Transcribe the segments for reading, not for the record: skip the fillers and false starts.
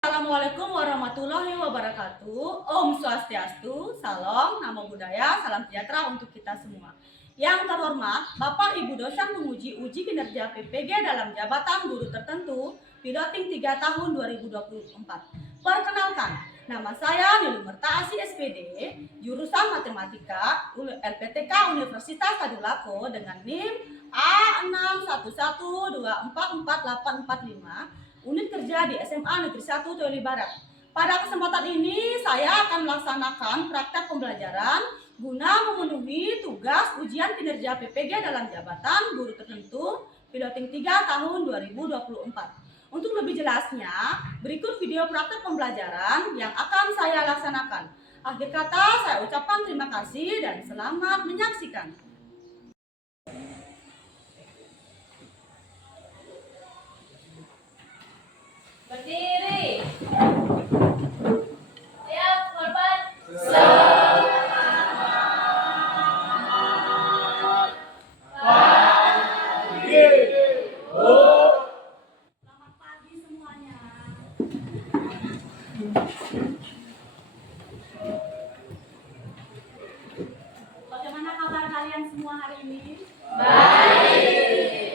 Assalamualaikum warahmatullahi wabarakatuh. Om Swastiastu, Salam, Namo Buddhaya, Salam sejahtera untuk kita semua. Yang terhormat, Bapak Ibu dosen penguji uji kinerja PPG dalam jabatan guru tertentu piloting 3 tahun 2024. Perkenalkan, nama saya Nilu Mertaasi SPD, jurusan Matematika LPTK Universitas Tadulako dengan NIM A61124445. Unit kerja di SMA Negeri 1 Toli Barat. Pada kesempatan ini saya akan melaksanakan praktek pembelajaran guna memenuhi tugas ujian kinerja PPG dalam jabatan guru tertentu piloting 3 tahun 2024. Untuk lebih jelasnya, berikut video praktek pembelajaran yang akan saya laksanakan. Akhir kata saya ucapkan terima kasih dan selamat menyaksikan. Berdiri. Siap, korban. Selamat pagi semuanya. Bagaimana kabar kalian semua hari ini? Baik.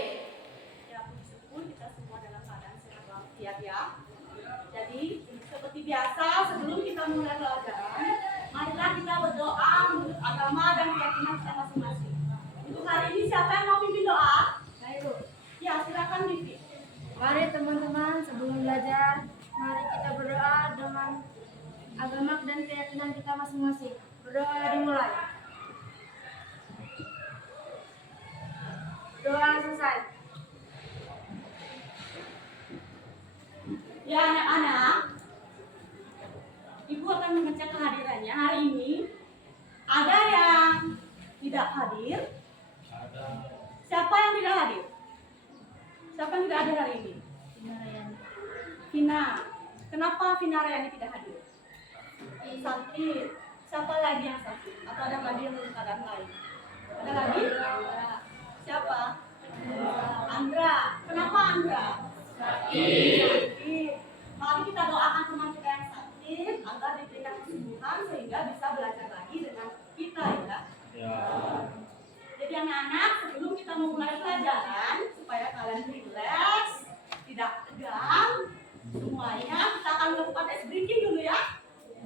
Ya, puji syukur kita semua dalam keadaan sehat walafiat ya. Jadi, seperti biasa sebelum kita mulai pelajaran, marilah kita berdoa menurut agama dan keyakinan kita masing-masing. Untuk hari ini siapa yang mau pimpin doa? Ayo, Ya, silakan pimpin. mari teman-teman sebelum belajar, mari kita berdoa dengan agama dan keyakinan kita masing-masing. Berdoa dimulai. Doa selesai. Ya anak-anak, Ibu akan mengecek kehadirannya hari ini. Ada yang tidak hadir? Siapa yang tidak hadir? Siapa yang tidak hadir hari ini? Vina. Kenapa Vina Rayani tidak hadir? Sakit. Siapa lagi yang sakit? Atau ada lagi yang dalam keadaan lain? Ada lagi? Siapa? Andra. Kenapa Andra? Sakit. Mari kita doakan teman kita yang sakit agar diberikan kesembuhan sehingga bisa belajar lagi dengan kita ya. Jadi anak-anak, sebelum kita memulai pelajaran supaya kalian rileks, tidak tegang, semuanya kita akan melakukan ice breaking dulu ya.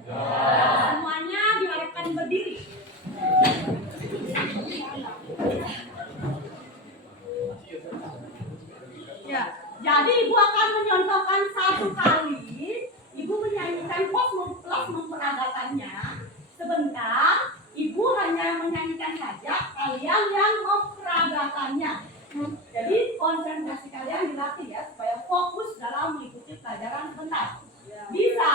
Semuanya diwajibkan berdiri. Ya, jadi Ibu akan menyontohkan satu kali. Ibu menyanyikan plus memperagakannya. Sebentar, Ibu hanya menyanyikan saja, kalian yang memperagakannya. Jadi konsentrasi kalian dilatih ya, supaya fokus dalam mengikuti pelajaran sebentar. Bisa?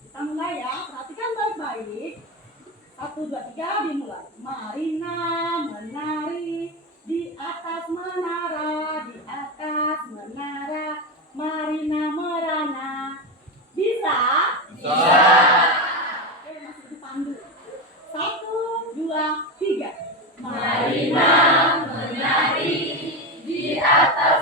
Kita mulai ya, perhatikan baik-baik. 1, 2, 3 dimulai. Marina menari di atas menara, di atas menara, Marina merana. Bisa? Oke, masih dipandu. 1, 2, 3. Marina menari di atas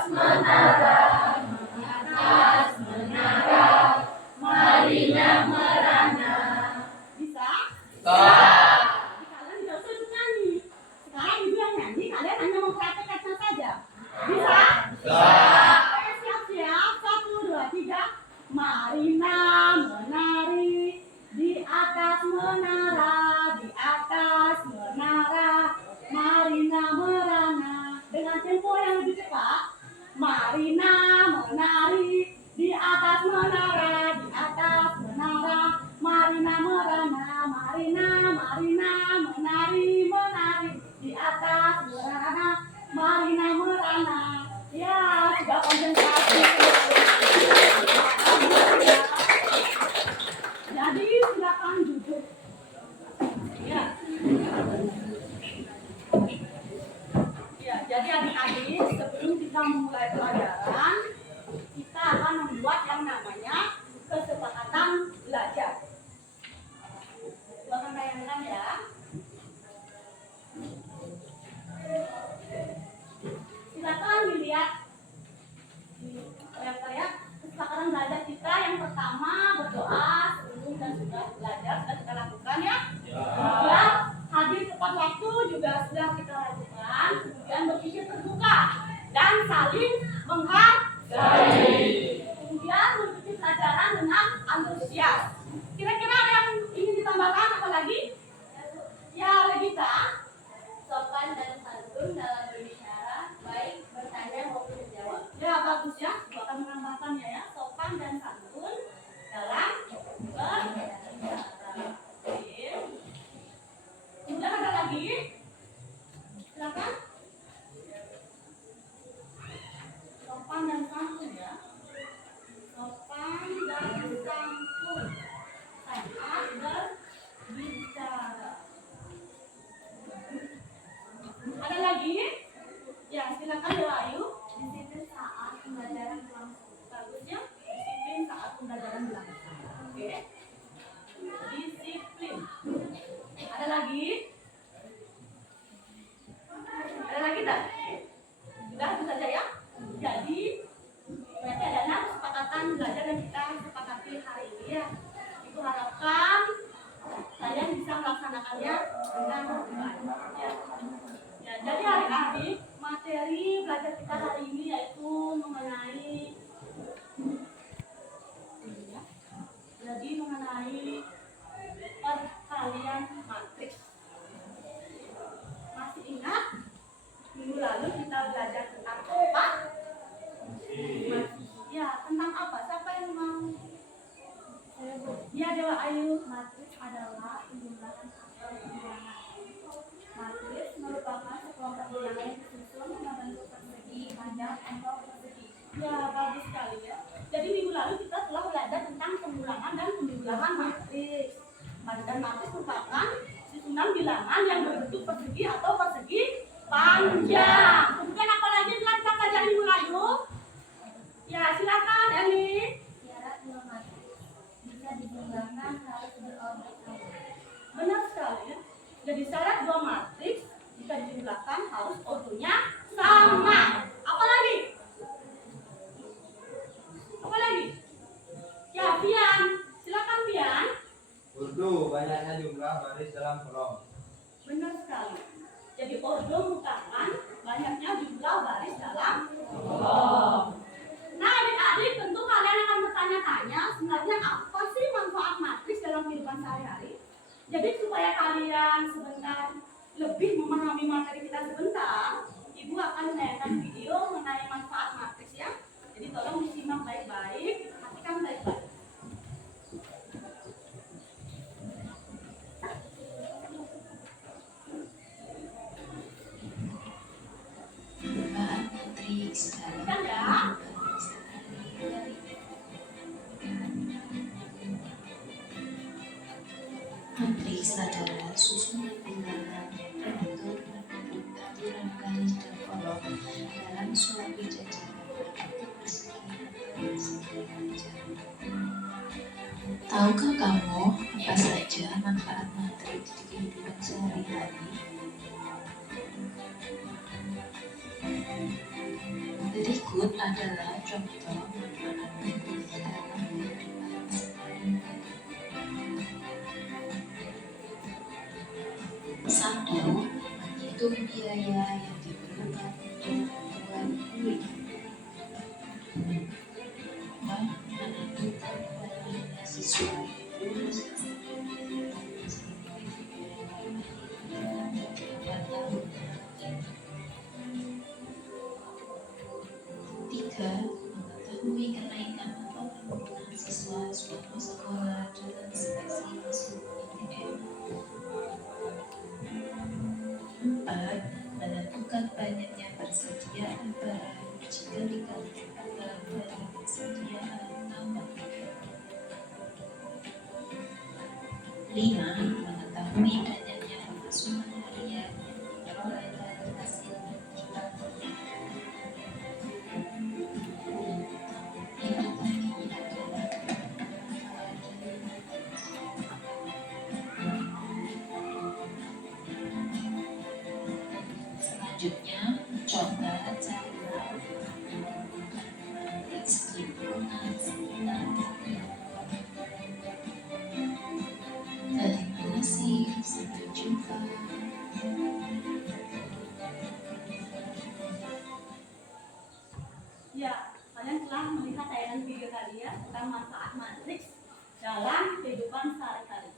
pertama berdoa sebelum dan sudah belajar sudah kita lakukan ya. Kemudian hadir tepat waktu juga sudah kita lakukan. Kemudian berpikir terbuka dan saling menghargai. Kemudian mengikuti pelajaran dengan antusias. Kira-kira ada yang ingin ditambahkan apa lagi? Ya, Regita. Sopan dan santun dalam berbicara, baik bertanya maupun menjawab. Ya, bagus ya. Kita menambahkannya ya. Sopan dan santun dalam berbicara. Oke. Kemudian ada lagi? Silakan. Sopan dan santun ya. Sopan dan santun saat berbicara. Ada lagi? Ya, silakan Dewa Ayu. Disiplin saat pembelajaran berlangsung. Bagusnya disiplin saat pembelajaran berlangsung. Oke. Disiplin. Ada lagi? Ada lagi tak? Sudah itu saja ya. Jadi berarti ada 6 kesepakatan belajar yang kita sepakati hari ini ya. Ibu harapkan kalian bisa melaksanakannya dengan baik. Ya. Ya, jadi adik-adik materi belajar kita hari ini yaitu mengenai jadi mengenai perkalian matriks. Masih ingat minggu lalu kita belajar tentang apa? Ya, tentang apa? Siapa yang mau? Ya, Dewa Ayu. Matriks adalah penjumlahan atau bilangan. Matriks merupakan sekelompok bilangan yang disusun membentuk persegi, panjang, atau persegi. Ya, bagus sekali ya. Jadi minggu lalu kita telah belajar tentang pengulangan dan penjumlahan matriks. Dan matriks merupakan susunan bilangan yang berbentuk persegi atau persegi panjang. Kemudian apa lagi yang telah kita pelajari minggu lalu? Ya, silakan Eli. Syarat dua matriks bisa dijumlahkan harus berobjek sama. Benar sekali ya. Jadi syarat dua matriks jika dijumlahkan harus ordonya sama. Apa lagi? Apa lagi? Ya, Pian. Silakan Pian. Urdu banyaknya jumlah baris dalam kolom. Benar sekali. Jadi ordo merupakan banyaknya jumlah baris dalam kolom. Nah, adik-adik tentu kalian akan bertanya-tanya sebenarnya apa sih manfaat matriks dalam kehidupan sehari-hari. Jadi supaya kalian sebentar lebih memahami materi kita sebentar, Ibu akan menayangkan video mengenai manfaat matriks ya. Jadi tolong disimak baik-baik, perhatikan baik-baik. Perubahan matriks dalam Kan ya? kehidupan sehari-hari. Matriks adalah susunan bilangan yang terbentuk aturan garis dan kolom dalam suatu jajaran berbentuk persegi atau persegi panjang. Tahukah kamu apa saja manfaat matriks di kehidupan sehari-hari? Berikut adalah contoh manfaat matriks dalam kehidupan sehari-hari. 1. Menghitung biaya yang diperlukan untuk membuat kue. 2. Menentukan kualitasnya sesuai lulus Tiga, mengetahui kenaikan atau penurunan siswa suatu sekolah dalam seleksi masuk ITM. 4. Menentukan banyaknya persediaan barang jika dikalikan dalam dari persediaan tambah. 5. Mengetahui banyaknya pemasukan harian yang diperoleh dari hasil penjualan. Selanjutnya, coba cari matriks di lingkungan sekitar kalian. kalian telah melihat tayangan video tadi ya tentang manfaat matriks dalam kehidupan sehari-hari.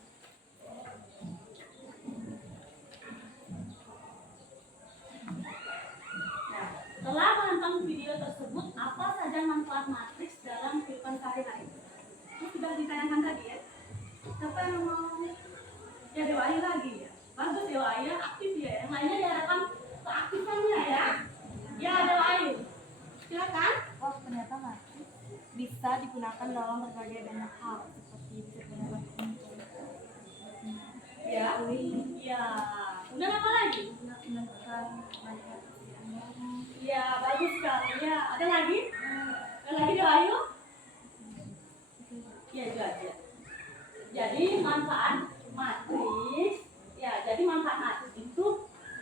Nah, setelah menonton video tersebut, apa saja manfaat matriks dalam kehidupan sehari-hari? Itu sudah ditayangkan tadi ya. Siapa yang mau? Ya Dewa Ayu lagi ya. Bagus Dewa Ayu, aktif ya. Yang lainnya diharapkan keaktifannya ya. Ya Dewa Ayu. Silakan. Oh, ternyata matriks bisa digunakan dalam berbagai banyak hal seperti bisa digunakan untuk Ya. Ya. Kemudian apa lagi? menentukan banyak pilihan. Ya, bagus sekali. Ya, ada lagi? Ada lagi Dewa Ayu? Ya, itu aja. Jadi manfaat matriks, ya jadi manfaat matriks itu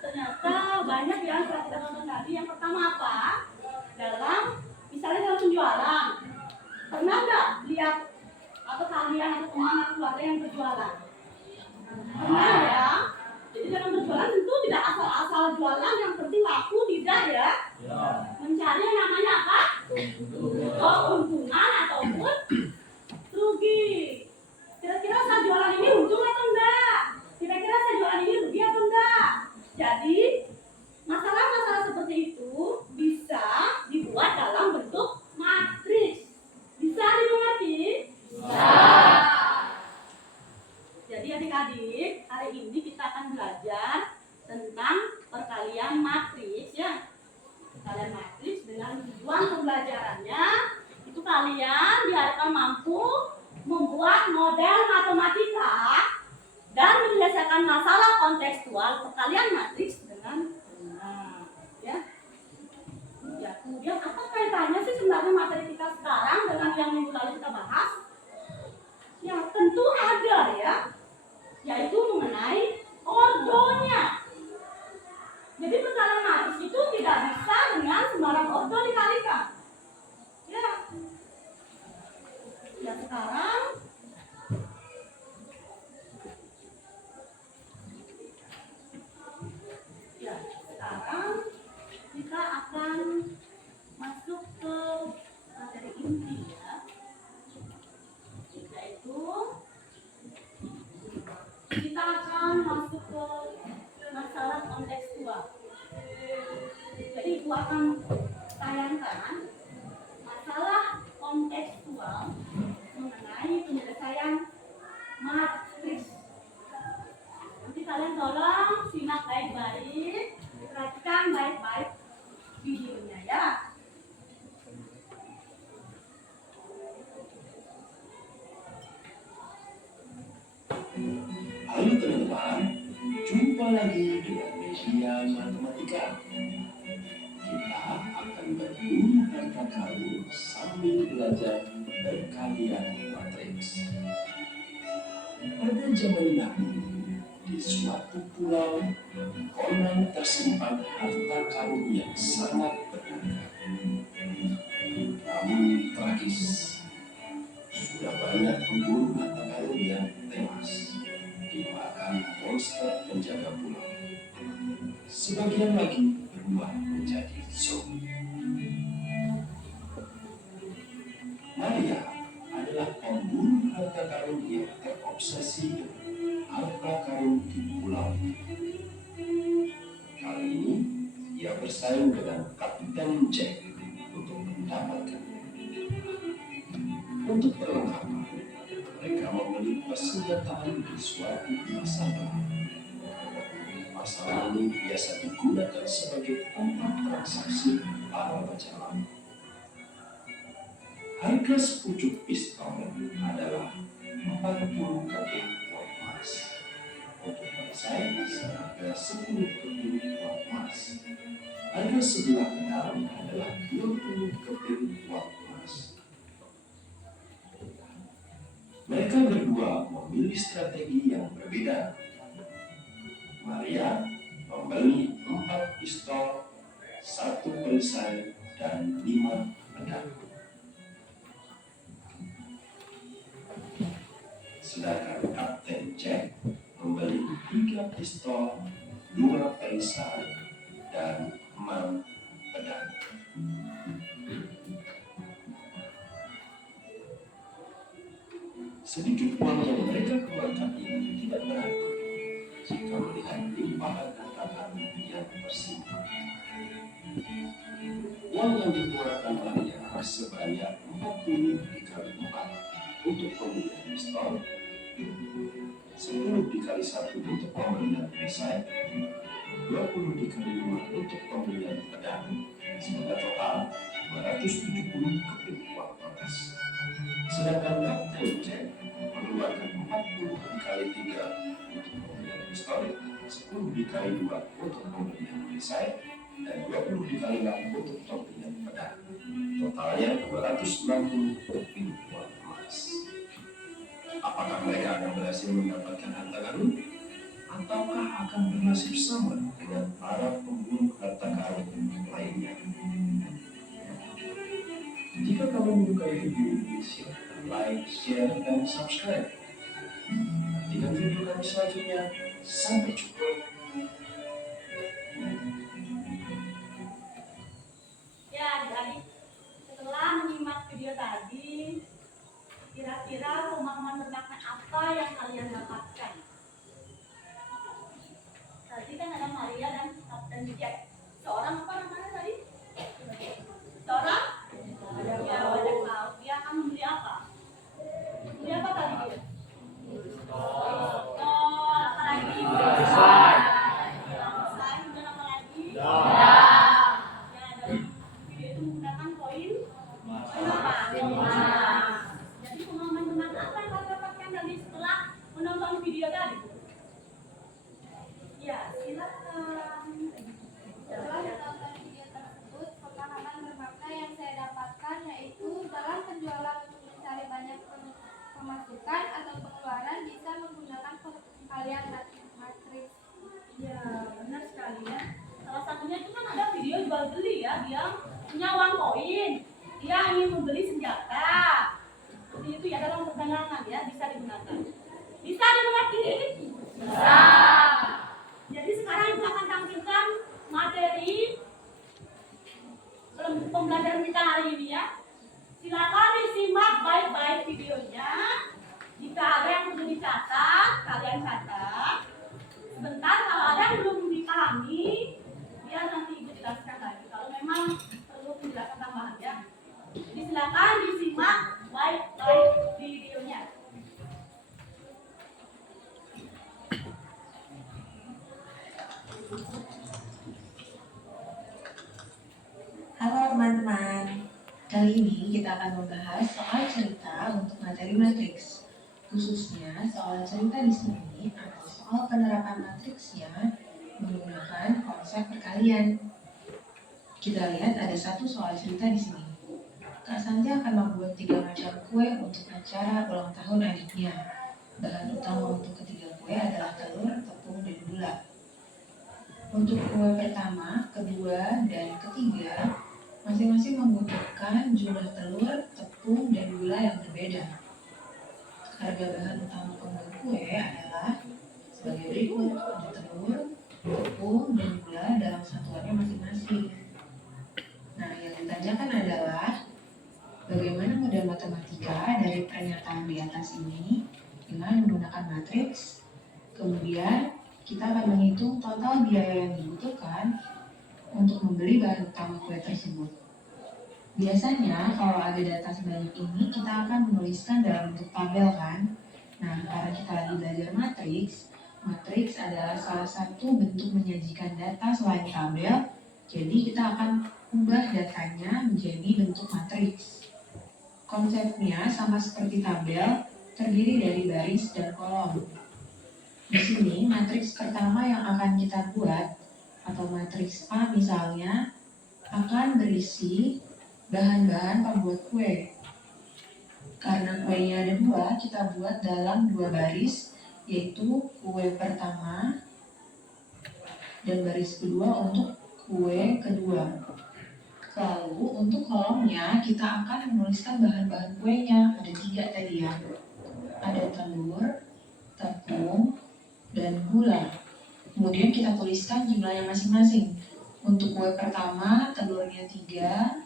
ternyata banyak ya setelah kita nonton tadi. Yang pertama apa? Misalnya dalam penjualan, pernah nggak lihat atau kalian atau teman atau keluarga yang berjualan? Pernah ya? Jadi dalam berjualan tentu tidak asal-asal jualan, yang penting laku tidak ya? Mencari yang namanya apa? Keuntungan ataupun rugi. Kira-kira saya jualan ini untung atau enggak? Kira-kira saya jualan ini rugi atau enggak? Jadi masalah-masalah seperti itu bisa dibuat dalam bentuk matriks. Bisa dimengerti? Bisa. Jadi adik-adik, hari ini kita akan belajar tentang perkalian matriks ya. Perkalian matriks dengan tujuan pembelajarannya itu kalian diharapkan mampu membuat model matematika dan menyelesaikan masalah kontekstual perkalian matriks dengan benar, ya. Ya, kemudian apa kaitannya sih sebenarnya materi kita sekarang dengan yang minggu lalu kita bahas? Ya, tentu ada ya, yaitu mengenai ordonya. Jadi perkalian matriks itu tidak bisa dengan sembarang ordo dikalikan. Ya. Ya, sekarang kita akan masuk ke materi inti ya, yaitu kita akan masuk ke masalah kontekstual. Jadi Ibu akan tayangkan masalah kontekstual mengenai penyelesaian matriks. Nanti kalian tolong simak baik-baik, perhatikan baik-baik videonya ya. Halo teman-teman, jumpa lagi dengan media matematika. Kita akan berburu harta karun sambil belajar perkalian matriks. Pada zaman dahulu, di suatu pulau, konon tersimpan harta karun yang sangat berharga. Namun tragis, sudah banyak pemburu harta karun yang tewas dimakan monster penjaga pulau. Sebagian lagi berubah menjadi zombie. Maria adalah pemburu harta karun yang terobsesi dengan harta karun di pulau itu. Kali ini ia bersaing dengan Kapten Jack untuk mendapatkan. Untuk perlengkapan, mereka membeli persenjataan di suatu pasar. Pasar ini biasa digunakan sebagai tempat transaksi para pecalang. Harga sepucuk pistol adalah 40 keping uang emas. Untuk perisai seharga 10 keping uang emas. Harga sebilah pedang adalah 20 keping uang emas. Mereka berdua memilih strategi yang berbeda. Maria membeli 4 pistol, 1 perisai, dan 5 pedang. Sedangkan Kapten Jack membeli 3 pistol, 2 perisai, dan 6 pedang. Sedikit uang yang mereka keluarkan ini tidak berarti jika melihat limpahan harta karun yang tersimpan. Uang yang dikeluarkan Maria sebanyak 40 dikali 4 untuk pembelian pistol, 10 dikali 1 untuk pembelian perisai, 20 dikali 2 untuk pembelian pedang, sehingga total 270 keping uang emas. Sedangkan Kapten Jack mengeluarkan 40 dikali 3 untuk pembelian pistol, 10 dikali 2 untuk pembelian perisai, dan 20 dikali 6 untuk pembelian pedang. Totalnya 260 keping uang emas. Apakah mereka akan berhasil mendapatkan harta karun? Ataukah akan bernasib sama dengan para pemburu harta karun lainnya? Jika kamu menyukai video ini, silakan like, share, dan subscribe. Nantikan video kami selanjutnya. Sampai jumpa. Ya adik-adik, setelah menyimak video tadi, kira-kira pemahaman bermakna apa yang kalian dapatkan? Tadi kan ada Maria dan Kapten Jack. Seorang apa namanya tadi? Seorang? Ya, bajak laut. Dia akan membeli apa? Membeli apa tadi dia? Oh, apa lagi? Perisai. Kemudian apa lagi? Ya, dalam video itu menggunakan koin emas. Jadi pemahaman bermakna apa yang kalian dapatkan tadi setelah menonton video tadi? Ya, silakan. Setelah menonton video tersebut, pemahaman bermakna yang saya dapatkan yaitu dalam penjualan untuk mencari banyak pemasukan atau pengeluaran bisa menggunakan pengembalian matriks. Ya, benar sekali ya. Salah satunya itu kan ada video jual beli ya. Dia punya uang koin. Dia ingin membeli senjata. Seperti itu ya, dalam perdagangan ya, bisa digunakan. Bisa dimengerti? Bisa. Jadi sekarang kita akan tampilkan materi pembelajaran kita hari ini ya. Silakan disimak baik-baik videonya. Jika ada yang perlu dicatat, kalian catat. Sebentar, kalau ada yang belum dipahami, biar nanti ibu jelaskan lagi. Kalau memang perlu penjelasan tambahan ya. Jadi silakan disimak baik-baik videonya. Halo teman-teman, kali ini kita akan membahas soal cerita untuk materi matriks. Khususnya soal cerita di sini atau soal penerapan matriksnya menggunakan konsep perkalian. Kita lihat ada satu soal cerita di sini. Kak Santi akan membuat 3 macam kue untuk acara ulang tahun adiknya. Bahan utama untuk ketiga kue adalah telur, tepung, dan gula. Untuk kue pertama, kedua, dan ketiga, masing-masing membutuhkan jumlah telur, tepung, dan gula yang berbeda. Harga bahan utama pembuat kue adalah sebagai berikut: ada telur, tepung, dan gula dalam satuannya masing-masing. Nah, yang ditanyakan adalah bagaimana model matematika dari pernyataan di atas ini dengan menggunakan matriks. Kemudian kita akan menghitung total biaya yang dibutuhkan untuk membeli bahan utama kue tersebut. Biasanya kalau ada data sebanyak ini kita akan menuliskan dalam bentuk tabel kan. Nah, karena kita lagi belajar matriks adalah salah satu bentuk menyajikan data selain tabel. Jadi kita akan ubah datanya menjadi bentuk matriks. Konsepnya sama seperti tabel, terdiri dari baris dan kolom. Di sini matriks pertama yang akan kita buat atau matriks A misalnya akan berisi bahan-bahan pembuat kue. Karena kuenya ada 2, kita buat dalam 2 baris, yaitu kue pertama dan baris kedua untuk kue kedua. Lalu untuk kolomnya kita akan menuliskan bahan-bahan kuenya. Ada 3 tadi ya. Ada telur, tepung, dan gula. Kemudian kita tuliskan jumlahnya masing-masing. Untuk kue pertama telurnya 3,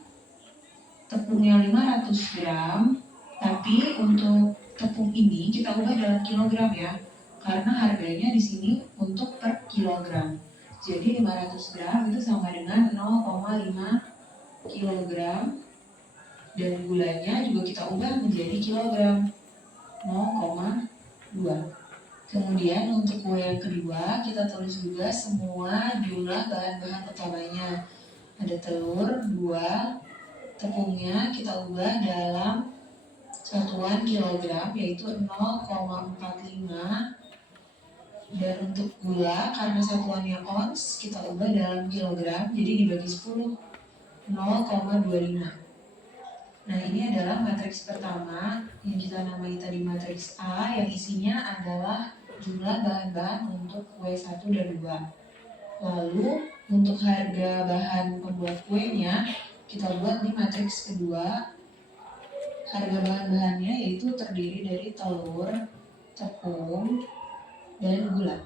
tepungnya 500 gram, tapi untuk tepung ini kita ubah dalam kilogram ya, karena harganya di sini untuk per kilogram. Jadi 500 gram itu sama dengan 0,5 kilogram, dan gulanya juga kita ubah menjadi kilogram, 0,2. Kemudian untuk kue yang kedua kita tulis juga semua jumlah bahan-bahan utamanya. Ada telur 2, tepungnya kita ubah dalam satuan kilogram yaitu 0,45, dan untuk gula karena satuannya ons kita ubah dalam kilogram jadi dibagi 10, 0,25. Nah ini adalah matriks pertama yang kita namai tadi matriks A, yang isinya adalah jumlah bahan-bahan untuk kue 1 dan 2. Lalu untuk harga bahan pembuat kuenya kita buat di matriks kedua. Harga bahan-bahannya yaitu terdiri dari telur, tepung, dan gula.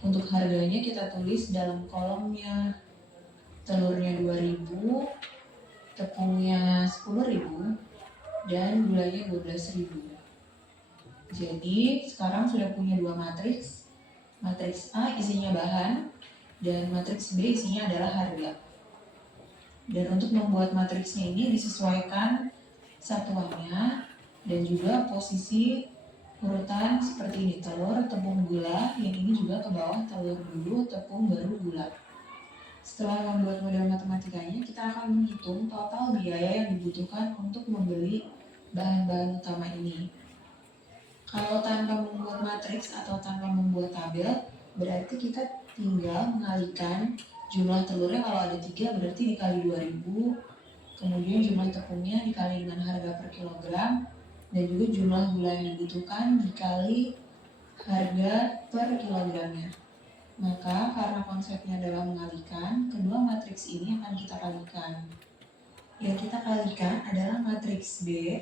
Untuk harganya kita tulis dalam kolomnya. Telurnya 2.000, tepungnya 10.000, dan gulanya 12.000. Jadi sekarang sudah punya dua matriks. Matriks A isinya bahan dan matriks B isinya adalah harga. Dan untuk membuat matriksnya ini disesuaikan satuannya dan juga posisi urutan seperti ini: telur, tepung, gula. Yang ini juga ke bawah telur dulu, tepung, baru gula. Setelah membuat model matematikanya, kita akan menghitung total biaya yang dibutuhkan untuk membeli bahan-bahan utama ini. Kalau tanpa membuat matriks atau tanpa membuat tabel, berarti kita tinggal mengalihkan jumlah telurnya. Kalau ada 3 berarti dikali 2.000, kemudian jumlah tepungnya dikali dengan harga per kilogram, dan juga jumlah gula yang dibutuhkan dikali harga per kilogramnya. Maka karena konsepnya adalah mengalihkan, kedua matriks ini akan kita kalikan. Yang kita kalikan adalah matriks B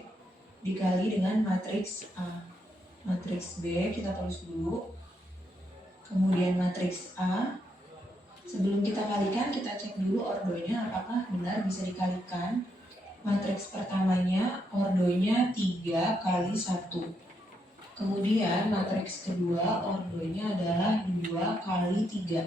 dikali dengan matriks A. Matriks B kita tulis dulu, kemudian matriks A. Sebelum kita kalikan, kita cek dulu ordonya apakah benar bisa dikalikan. Matriks pertamanya ordonya 3 kali 1. Kemudian matriks kedua ordonya adalah 2 kali 3.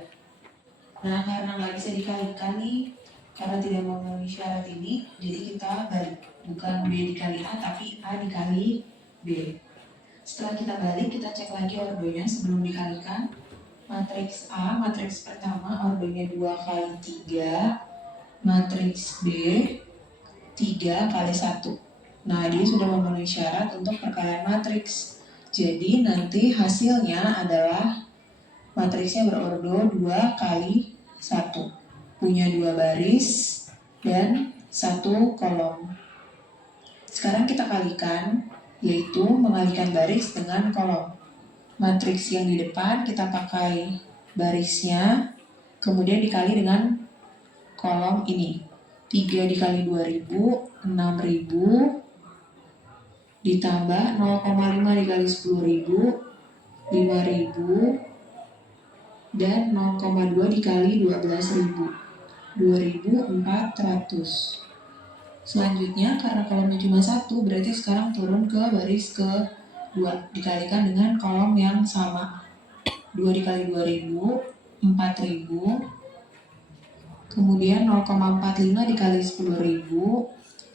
Nah karena nggak bisa dikalikan nih, karena tidak memenuhi syarat ini, jadi kita balik. Bukan B dikali A, tapi A dikali B. Setelah kita balik, kita cek lagi ordonya sebelum dikalikan. Matriks A, matriks pertama ordonya 2 kali 3. Matriks B 3 kali 1. Nah, dia sudah memenuhi syarat untuk perkalian matriks. Jadi nanti hasilnya adalah matriksnya berordo 2 kali 1. Punya 2 baris dan 1 kolom. Sekarang kita kalikan, yaitu mengalihkan baris dengan kolom. Matriks yang di depan kita pakai barisnya, kemudian dikali dengan kolom ini. 3 dikali 2.000, 6.000, ditambah 0,5 dikali 10.000, 5.000, dan 0,2 dikali 12.000, 2.400. Selanjutnya karena kolomnya cuma 1, berarti sekarang turun ke baris ke-2, dikalikan dengan kolom yang sama. 2 dikali 2.000, 4.000. Kemudian 0,45 dikali 10.000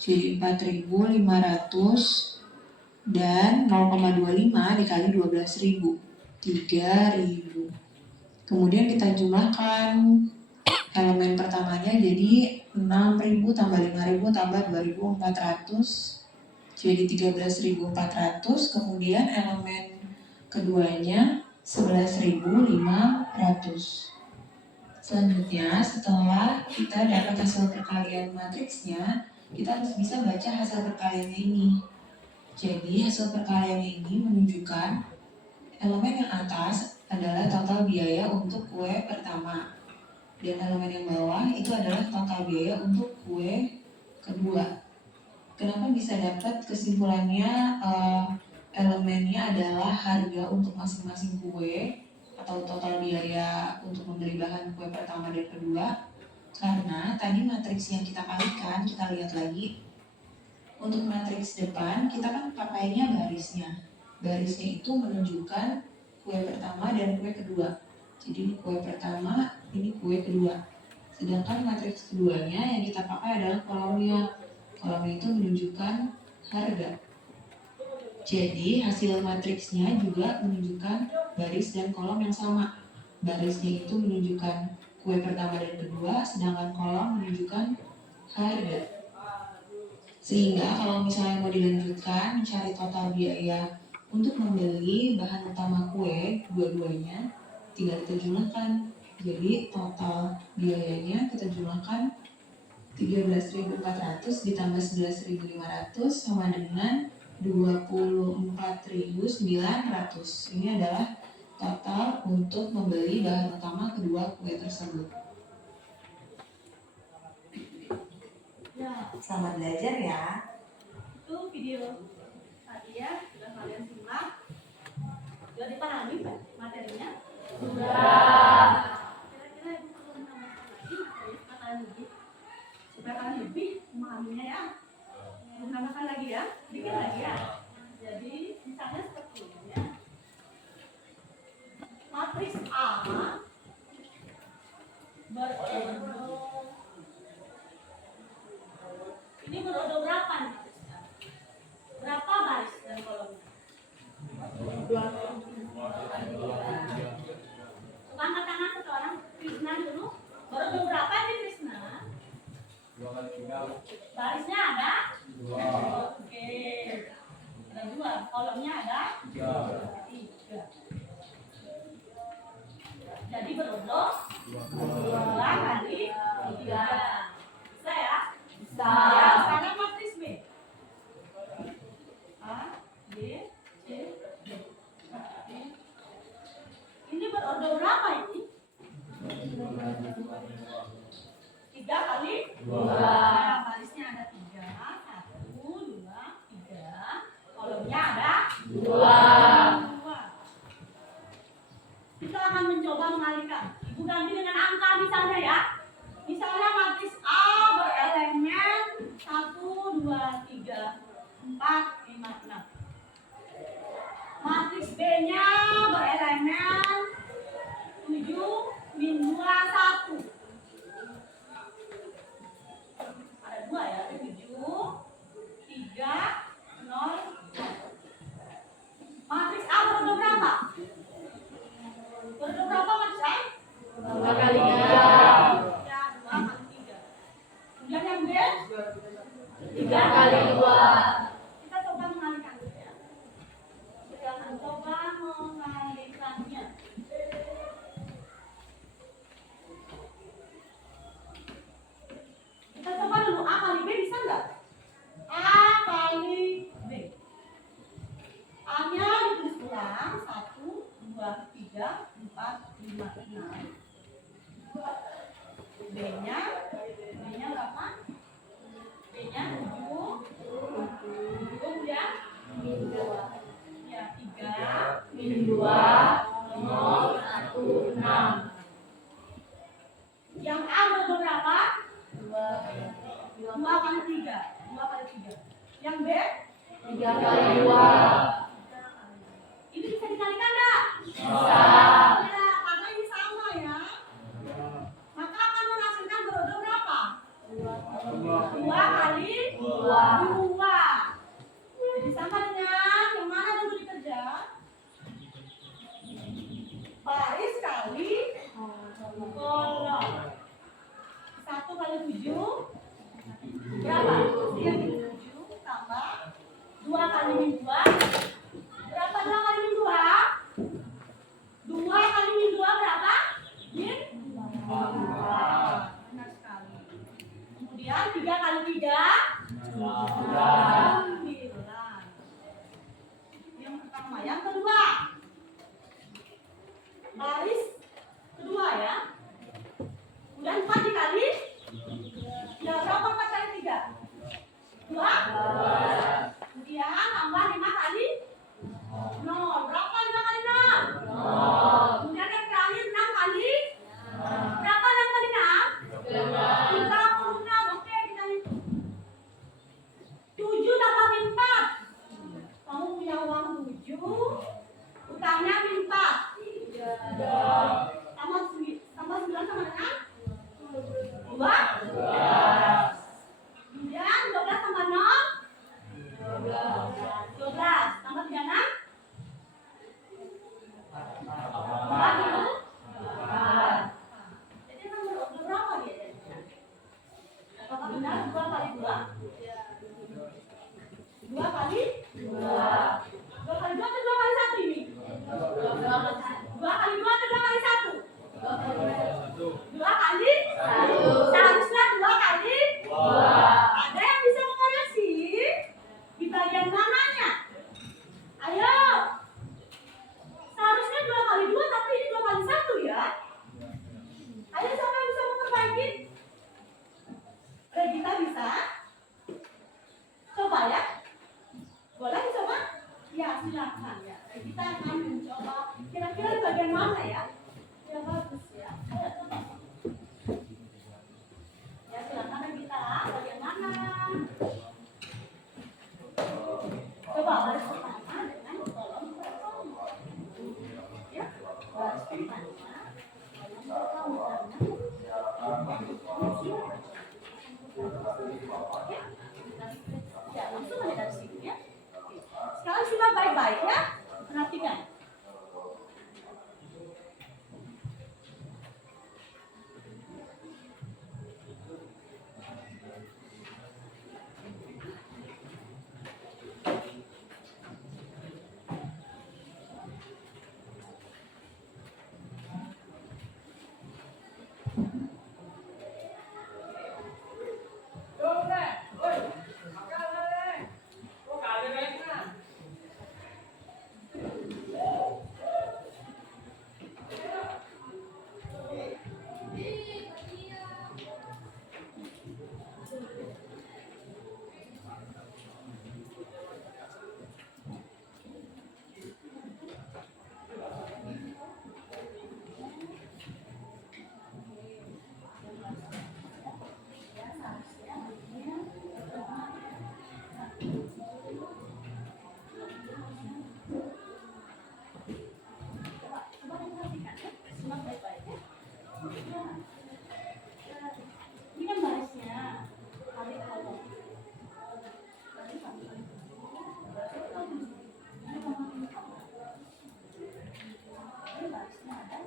jadi 4.500, dan 0,25 dikali 12.000 3.000. Kemudian kita jumlahkan elemen pertamanya jadi 6.000 tambah 5.000 tambah 2.400 jadi 13.400. Kemudian elemen keduanya 11.500. Selanjutnya, setelah kita dapat hasil perkalian matriksnya, kita harus bisa baca hasil perkaliannya ini. Jadi, hasil perkaliannya ini menunjukkan elemen yang atas adalah total biaya untuk kue pertama, dan elemen yang bawah itu adalah total biaya untuk kue kedua. Kenapa bisa dapat kesimpulannya elemennya adalah harga untuk masing-masing kue atau total biaya untuk membeli bahan kue pertama dan kedua? Karena tadi matriks yang kita kalikan, kita lihat lagi. Untuk matriks depan kita kan pakainya barisnya. barisnya itu menunjukkan kue pertama dan kue kedua. Jadi ini kue pertama, ini kue kedua. Sedangkan matriks keduanya yang kita pakai adalah kolomnya. Kolomnya itu menunjukkan harga. Jadi hasil matriksnya juga menunjukkan baris dan kolom yang sama. Barisnya itu menunjukkan kue pertama dan kedua, sedangkan kolom menunjukkan harga. Sehingga kalau misalnya mau dilanjutkan mencari total biaya untuk membeli bahan utama kue dua-duanya, tinggal kita jumlahkan. Jadi total biayanya kita jumlahkan 13.400 ditambah 11.500 sama dengan 24.900. Ini adalah total untuk membeli bahan utama kedua kue tersebut. Ya, Selamat belajar ya. itu video tadi ya, sudah kalian simak. Sudah dipahami Pak, materinya? Sudah. Kira-kira Ibu perlu menambahkan lagi materi kalian lebih, supaya kalian lebih memahaminya ya. Menambahkan lagi ya, dikit lagi ya. Jadi misalnya seperti ini ya. Matriks A berordo. Ini berordo berapa nih? Berapa baris dan kolomnya? Angkat tangan satu orang. Krisna dulu. Berordo berapa nih Krisna? Barisnya ada? Oke. Ada 2. Kolomnya ada? 3. Jadi berordo 2 kali 3. Bisa ya? Bisa. Ya, sekarang matriks B. A, B, C, D. Ini berordo berapa ini? 3 kali 2. Nah, barisnya ada 3. 1, 2, 3. Kolomnya ada 2. Kita akan mencoba mengalihkan. Ibu ganti dengan angka misalnya ya. Misalnya matriks A berelemen 1, 2, 3, 4, 5, 6. Matriks B-nya berelemen 7, min 2, 1. Ada 2 ya, 7, 3, 0, 1. Matriks A berordo berapa? Berordo berapa matriks A? 2 kali 3. Ya, 2 kali 3. Kemudian yang B? 3 kali 2. Kita coba mengalihkan dulu ya. Kita akan coba mengalihkannya. Kita coba dulu A kali B bisa nggak? A kali B. A-nya ditulis ulang 1, 2, 3, 4, 5, 6. B-nya berapa? B-nya 7. Kemudian min 2. Ya, 3, min 2, 0, 1, 6. Yang A berordo berapa? 2 kali 3. 2 kali 3. Yang B? 3 kali 2. Ini bisa dikalikan enggak? Bisa. Ya, karena ini sama ya. Maka akan menghasilkan berordo berapa? 2 kali 2. Jadi sama dengan yang mana dulu dikerja? Baris kali kolom. 1 kali 7 berapa? 7 tambah 2 kali min 2. Berapa 2 kali min 2? 2 kali min 2 berapa? Min 2. Benar sekali. Kemudian 3 kali 3? 9. Yang pertama. Yang kedua, baris kedua ya. Kemudian 4 dikali? Ya, berapa 4 kali 3? 2? Kemudian tambah 5 kali? 0. Berapa 5 kali 6? 0. Kemudian yang terakhir 6 kali? Berapa 6 kali 6? 36. Oke, kita hitung. 7 tambah 4. Kamu punya uang 7. silakan ya. Kita akan mencoba kira-kira di bagian mana ya? Ya bagus ya. Ayo coba. Ya silakan kita bagian mana? Coba baris pertama dengan kolom pertama. Ya, baris pertama. Ya, langsung ada dari sini ya. Sekarang simak baik-baik ya. Perhatikan. Ini kan barisnya ada kolom. Ini barisnya ada.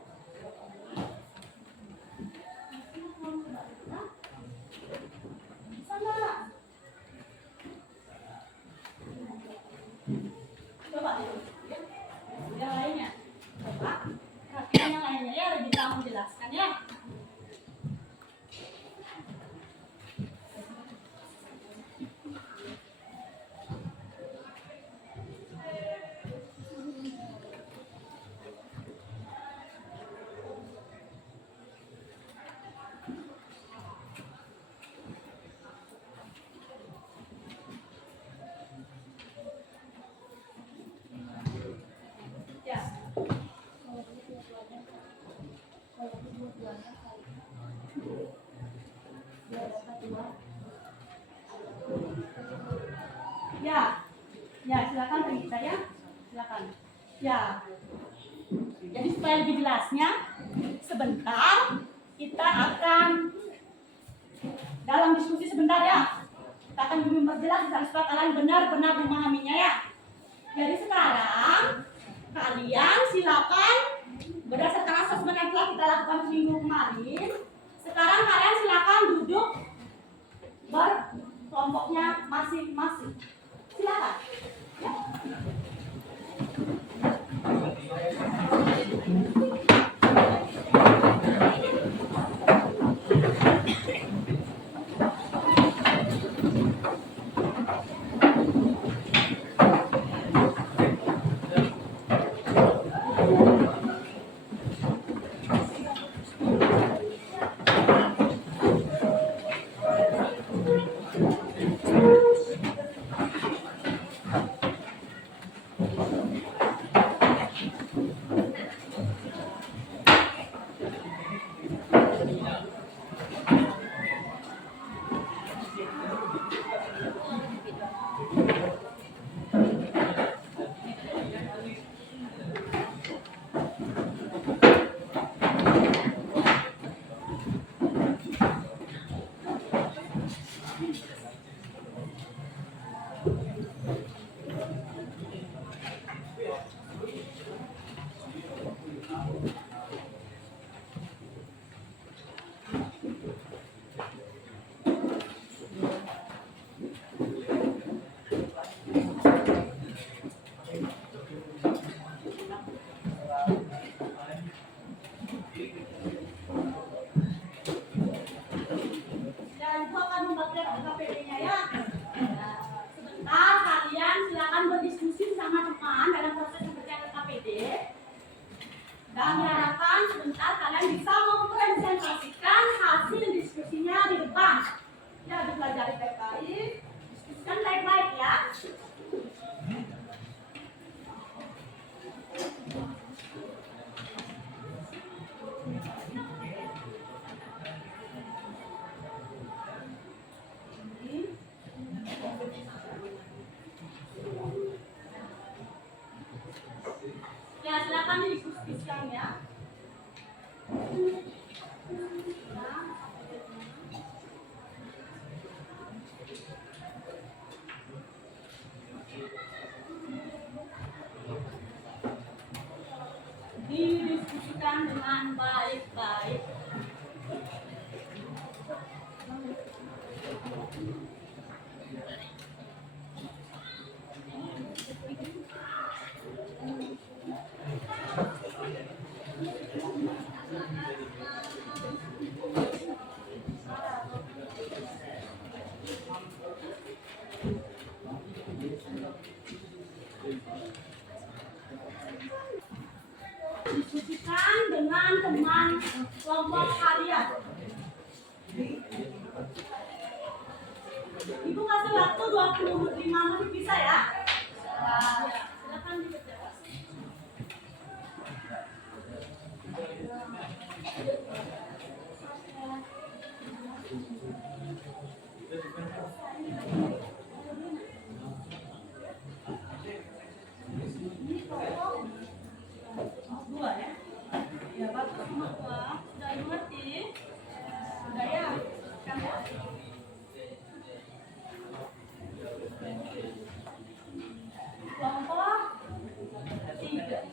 Sama. Coba ya. Yang lainnya. Coba. Perhatikan yang lainnya ya, lebih kamu jelaskan ya. Ya. Ya, ya silakan Rita ya, silakan. Ya, jadi supaya lebih jelasnya, sebentar kita akan dalam diskusi sebentar ya. Kita akan memperjelas supaya kalian benar-benar memahaminya ya. Jadi sekarang kalian silakan berdasarkan asesmen yang telah kita lakukan seminggu kemarin. Sekarang kalian silakan duduk berkelompoknya masing-masing. Silakan. Ya. Dan diharapkan sebentar kalian bisa mempresentasikan hasil diskusinya di depan. Ya, dipelajari baik-baik, diskusikan baik-baik ya. dicucikan ya. Didiskusikan dengan baik-baik. Diskusikan dengan teman kelompok kalian. Ibu kasih waktu 25 menit bisa ya? Ya, silakan dikerjakan. Ini kelompok dua ya. Ya bagus nomor 2. Sudah mengerti? Sudah ya? Kan ya? Kelompok 3.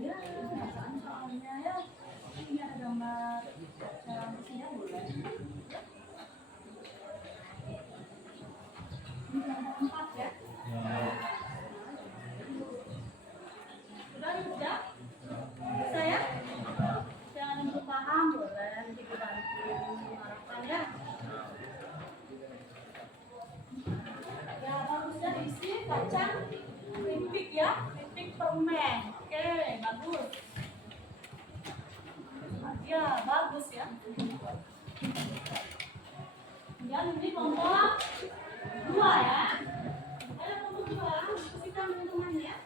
Ya, bacaan soalnya ya. Ini ada gambar cara isinya boleh. Ini gambar 4 ya. Sudah bisa? Bisa ya? Jangan belum paham boleh dibantu mengarahkan ya. Ya bagusnya diisi kacang keripik ya, keripik permen. Oke, bagus. Ya bagus ya. Kemudian ini kelompok 2 ya. Ayo kelompok 2 diskusikan dengan teman ya.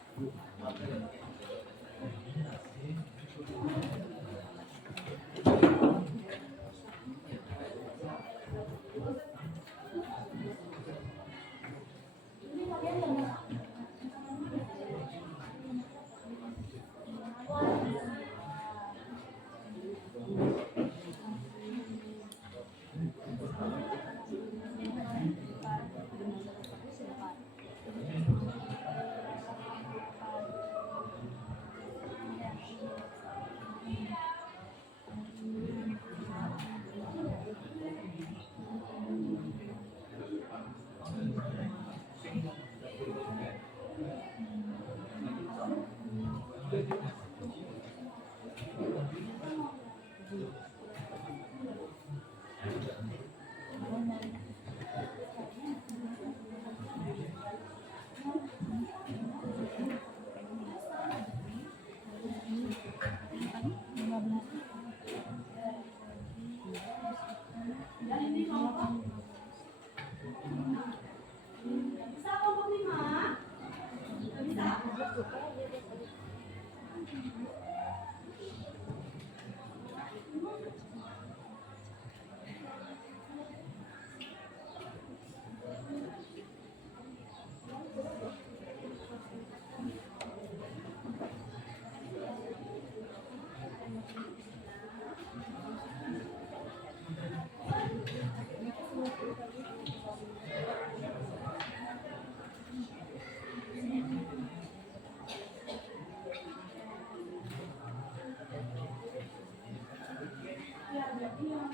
Ini kalian yang dan ini kelompok bisa kelompok 5. Bisa? Ya, berarti yang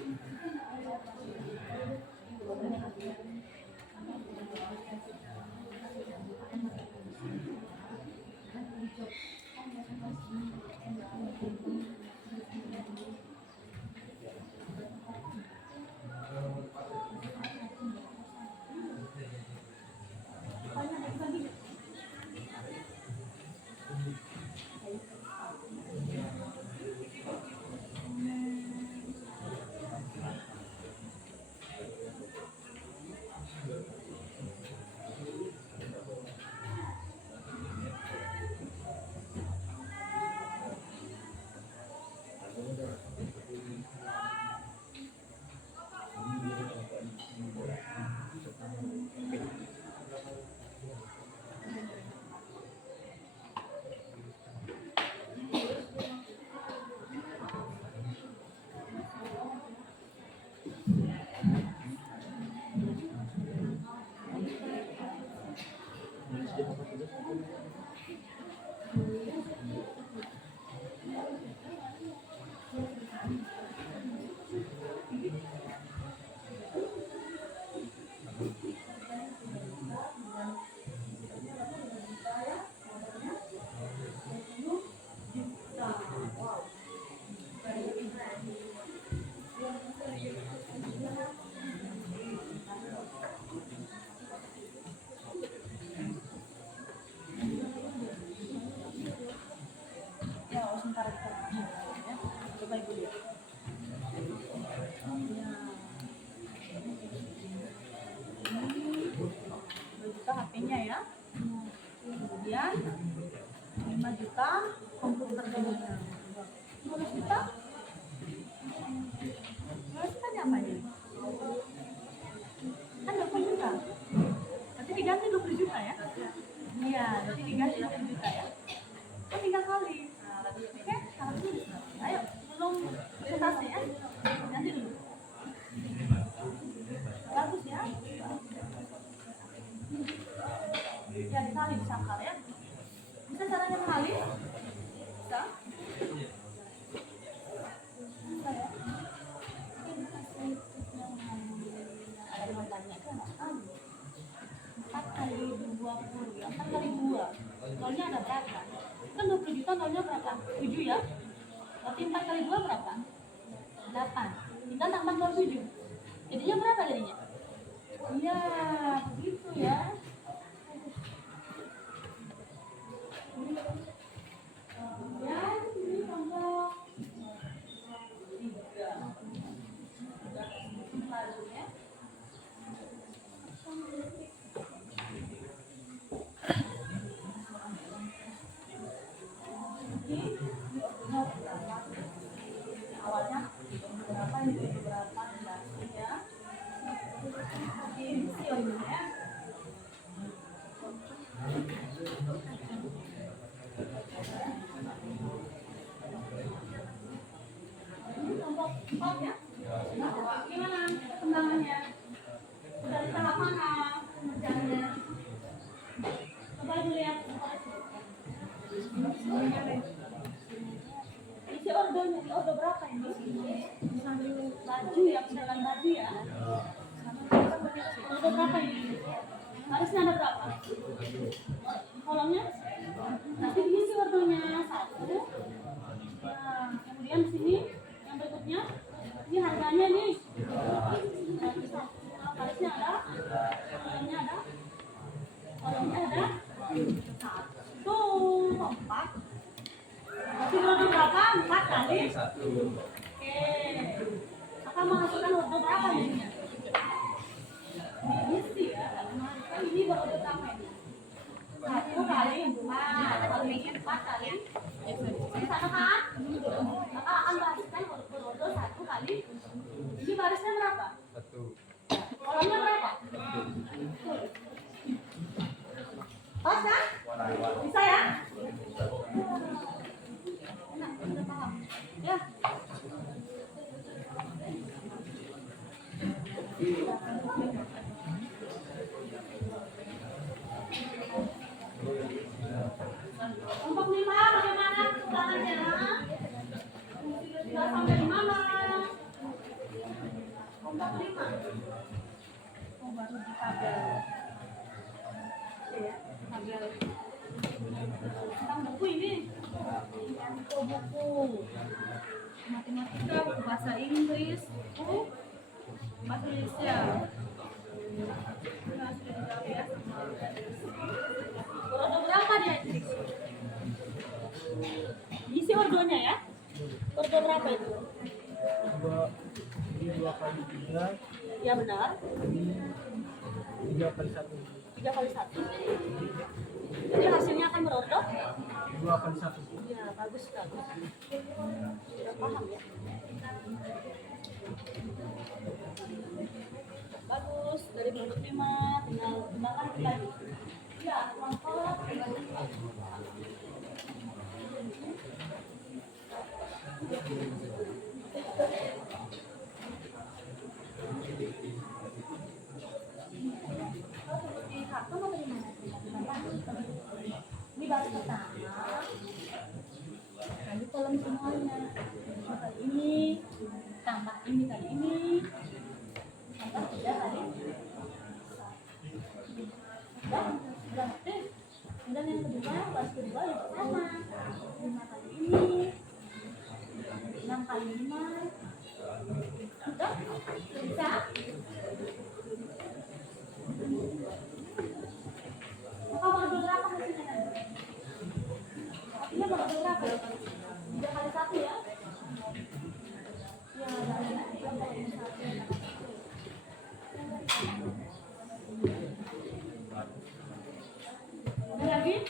kali 2 berapa? 8. Kita tambah 27. Jadinya berapa jadinya? Iya, begitu ya. Ya, ini contoh 3. Lalu ya. Awalnya berapa ini berapa ya? Ini sih ya. Ini kelompok 4 ya. Nah, gimana perkembangannya? Sudah di tahap mana pengerjaannya? Coba dilihat. Isi ordonya, ordo berapa ini? Sambil baju ya, misalkan baju ya. Ordo berapa ini? Harusnya ada berapa? Kolomnya? Nanti diisi ordonya 1. Nah, kemudian di sini yang berikutnya, ini harganya nih. Harusnya ada, kolomnya ada, kolomnya ada 1, 4. Berarti ordo berapa? 4 kali 1. Oke. Akan menghasilkan ordo berapa jadinya? Ini sih ya, ini berordo berapa ini? 1 kali 4. Kalau ini 4 kali sama kan? Maka akan bariskan berordo 1 kali. Ini barisnya berapa? 1. Kolomnya berapa? Pas kan? Bisa ya? Enak, udah paham. Ya. Kelompok 5 bagaimana ulangannya? 3 sampai 5. Kelompok 5. Oh, baru di tabel. Ya, tabel. Tentang buku ini. Buku matematika, buku bahasa Inggris, buku bahasa Indonesia. Nah, sudah dijawab ya. Ordo berapa dia? Isi ordonya ya. Ordo berapa itu? 2 kali 3. Ya benar. 3 kali 1. 3 kali 1. Jadi hasilnya akan berordo? 2 kali 1. Ya, bagus sekali. Sudah paham ya? Bagus, dari kelompok 5 tinggal kembangkan lagi. Ya, kelompok 4. Ini baru pertama. Kali kolom semuanya. Kali ini tambah ini kali ini tambah 3 kali. Berarti kemudian yang kedua baris kedua yang pertama 5 kali ini 6 kali 5. Udah? Bisa? Maka baru berapa hasilnya nanti? Hasilnya baru berapa? 3 kali 1 ya? Ya, dari 3 kali 1. Ada lagi?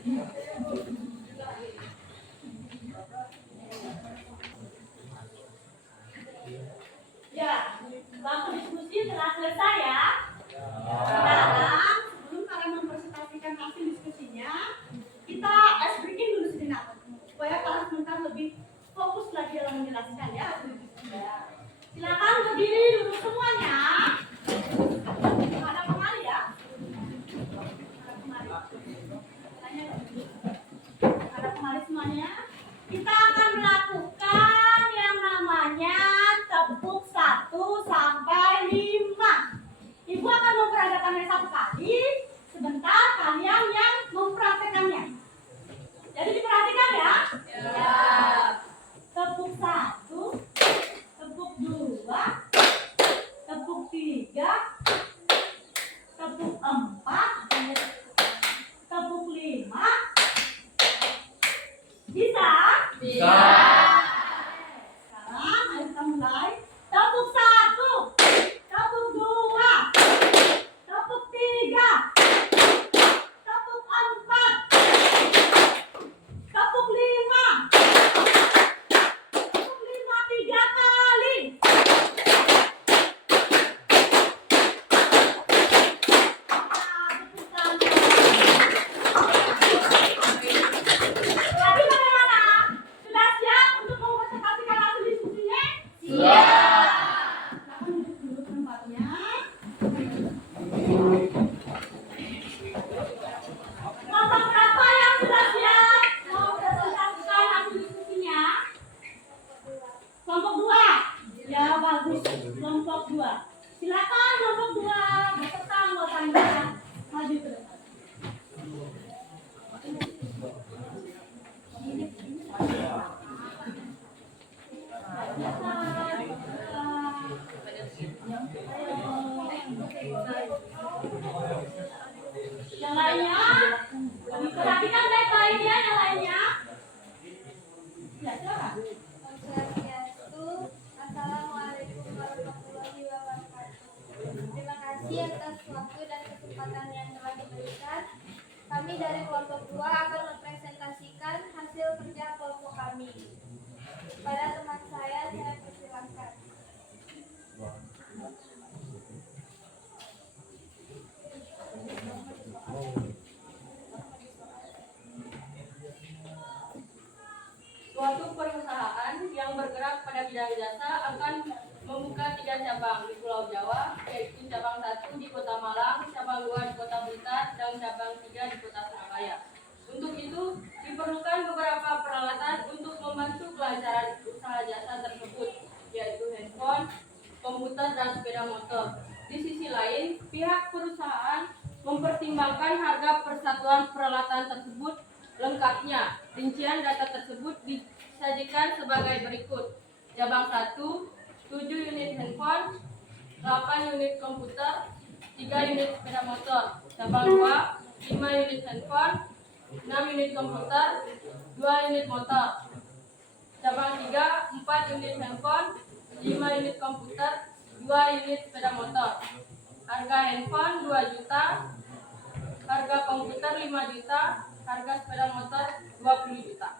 Ya, waktu diskusi telah selesai ya. Sekarang sebelum kalian mempresentasikan hasil diskusinya, kita ice breaking dulu sejenak supaya kalian sebentar lebih fokus lagi dalam menjelaskan ya hasil diskusinya. Silakan berdiri dulu semuanya. Ada kemari ya. Ada kemari semuanya. Kita akan melakukan yang namanya tepuk 1 sampai 5. Ibu akan memperagakannya satu kali. Sebentar kalian yang mempraktekannya. Jadi diperhatikan ya. Ya. Tepuk 1, tepuk 2, tepuk 3, tepuk 4, tepuk 5. Bisa? Bisa. Sekarang ayo kita mulai. Tepuk 1, tepuk 2, tepuk 3, tepuk 4, tepuk 5. Tepuk 5 3 kali. Tadi bagaimana? Sudah siap untuk mempresentasikan hasil diskusinya? Siap. Silakan duduk dulu tempatnya. Kelompok berapa yang sudah siap mempresentasikan hasil diskusinya? Kelompok 2. Ya bagus. Kelompok 2. Silakan kelompok 2 beserta anggotanya maju ke depan. Yang lainnya, diperhatikan baik-baik ya yang lainnya. Ya, silakan. Om Swastiastu. Assalamualaikum warahmatullahi wabarakatuh. Terima kasih atas waktu dan kesempatan yang telah diberikan. Kami dari kelompok 2 akan mempresentasikan hasil kerja kelompok kami. Pada teman saya persilakan. Suatu perusahaan yang bergerak pada bidang jasa akan membuka 3 cabang di Pulau Jawa, yaitu cabang 1 di Kota Malang, cabang 2 di Kota Blitar, dan cabang 3 di Kota Surabaya. Untuk itu, diperlukan beberapa peralatan untuk membantu kelancaran usaha jasa tersebut, yaitu handphone, komputer, dan sepeda motor. Di sisi lain, pihak perusahaan mempertimbangkan harga persatuan peralatan tersebut lengkapnya. Rincian data tersebut disajikan sebagai berikut. Cabang 1, 7 unit handphone, 8 unit komputer, 3 unit sepeda motor. Cabang 2, 5 unit handphone, 6 unit komputer, 2 unit motor. Cabang 3, 4 unit handphone, 5 unit komputer, 2 unit sepeda motor. Harga handphone 2 juta, harga komputer 5 juta, harga sepeda motor 20 juta.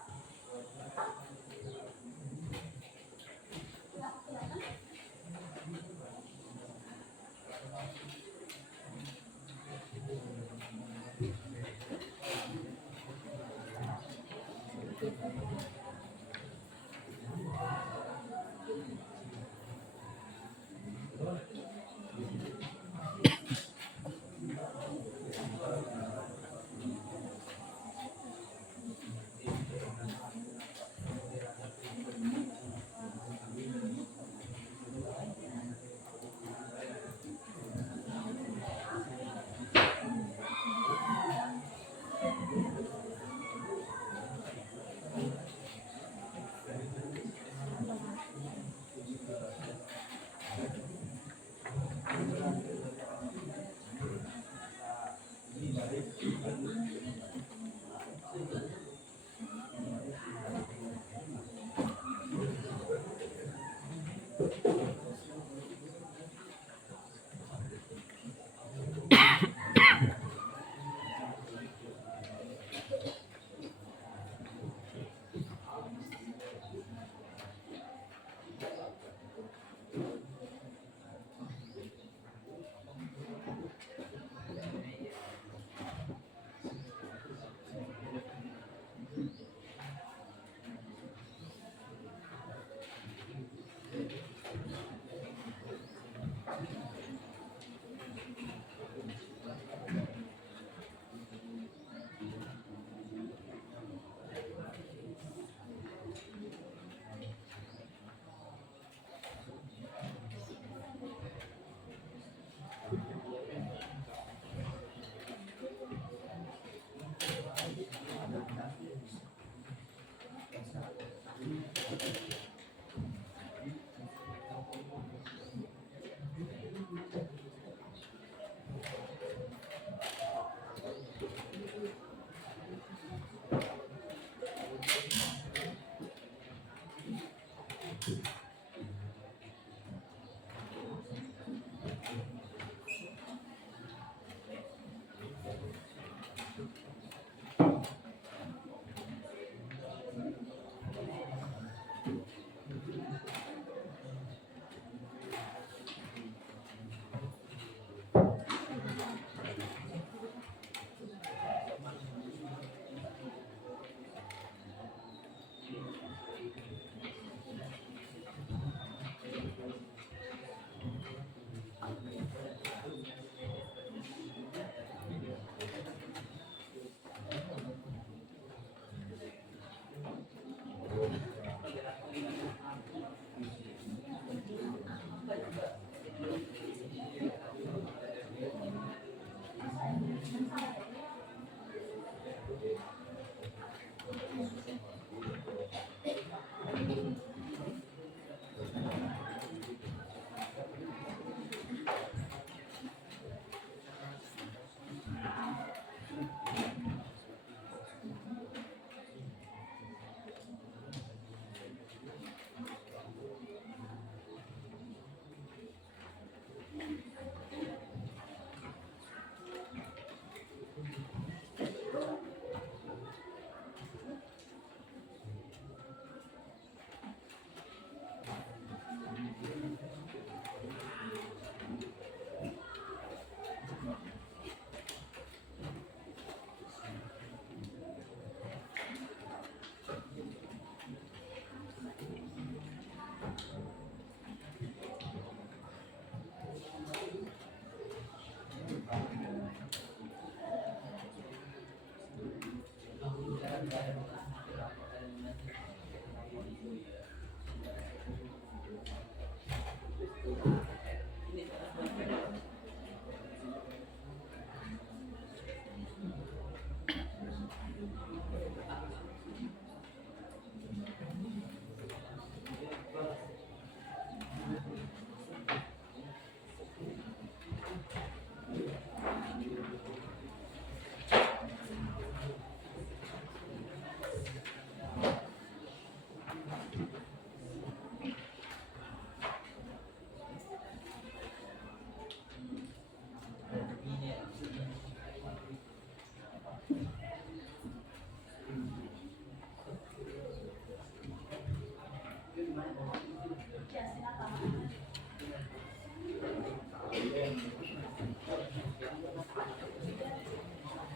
Ya, silakan.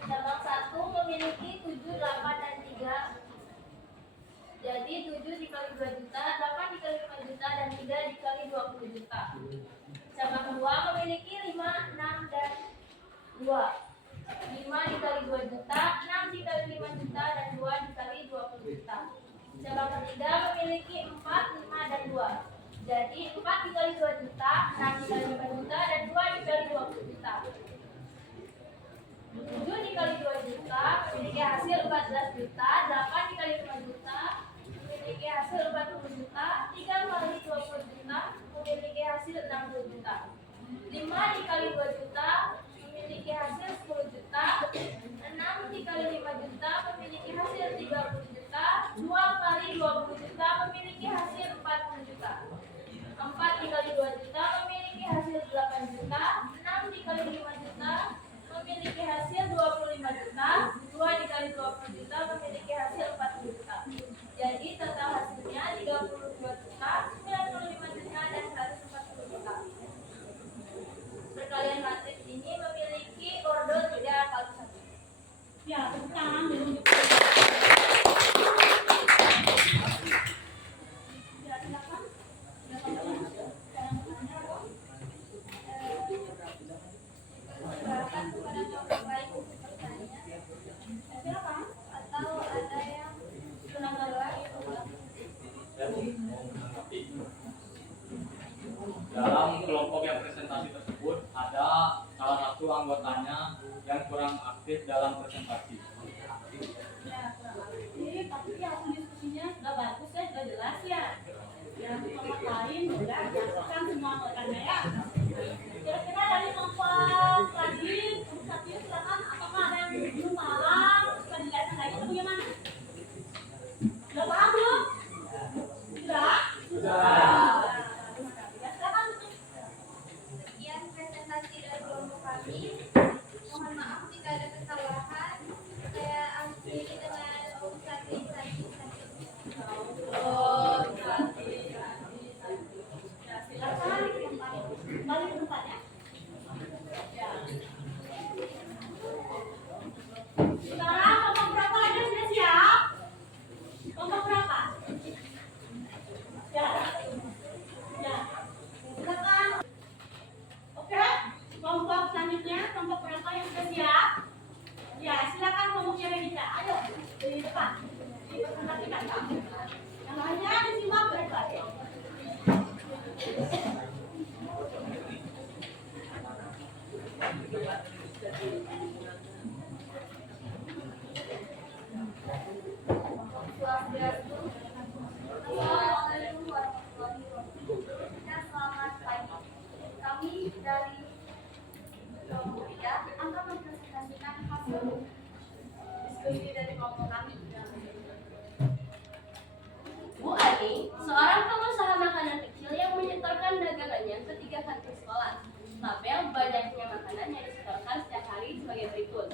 Cabang 1 memiliki 7, 8, dan 3. Jadi 7 dikali 2 juta, 8 dikali 5 juta, dan 3 dikali 20 juta. Cabang 2 memiliki 5, 6, dan 2. 5 dikali 2 juta, 6 dikali 5 juta, dan 2 dikali 20 juta. Cabang ketiga memiliki 4, 5, dan 2. Jadi 4 dikali 2 juta, 6 dikali 5 juta, dan 2 dikali 20 juta. 7 dikali 2 juta memiliki hasil 14 juta, 8 dikali 5 juta memiliki hasil 40 juta, 3 kali 20 juta memiliki hasil 60 juta. 5 dikali 2 juta memiliki hasil 10 juta, 6 dikali 5 juta memiliki hasil 30 juta, 2 kali 20 juta memiliki hasil 40 juta. 4 dikali 2 juta memiliki hasil 8 juta, 6 dikali 5 juta memiliki hasil 25 juta, 2 dikali 20 juta memiliki hasil 40 juta. Jadi total hasilnya 32 juta, 95 juta, dan 140 juta. Perkalian matriks ini memiliki ordo 3 kali 1. Ya, tepuk tangan dulu. Ya, silakan. Silakan kepada kelompok lain untuk bertanya. Silakan. Atau ada yang dalam kelompok yang presentasi tersebut ada salah satu anggotanya yang kurang aktif dalam presentasi. Ya, kurang aktif, tapi hasil diskusinya sudah bagus ya, sudah jelas ya. Yang kelompok lain sudah kan semua anggotanya ya. Kira-kira dari kelompok tadi, satu silakan. Apakah ada yang belum paham? Sudah dijelaskan lagi atau bagaimana? Sudah paham belum? Sudah? Sudah. Ya, silakan. sekian presentasi dari kelompok kami. Mohon maaf jika ada kesalahan. Saya akhiri dengan ucapan Ya, silakan. Kembali ke tempatnya. Ya. Sekarang kelompok berapa aja sudah siap? Kelompok berapa? Ya. Ya. Silakan. Oke. Kelompok selanjutnya, kelompok berapa yang sudah siap? Ya, silakan kelompoknya Regina. Ayo di depan. Dipresentasikan. Yang lainnya disimak baik-baik. Assalamualaikum warahmatullahi wabarakatuh. Selamat pagi. Kami dari kelompok 3 akan mempresentasikan hasil diskusi dari kelompok kami. Bu Ani, seorang pengusaha makanan kecil yang menyetorkan dagangannya ke 3 kantin sekolah. Tabel banyaknya makanan yang disetorkan setiap hari sebagai berikut.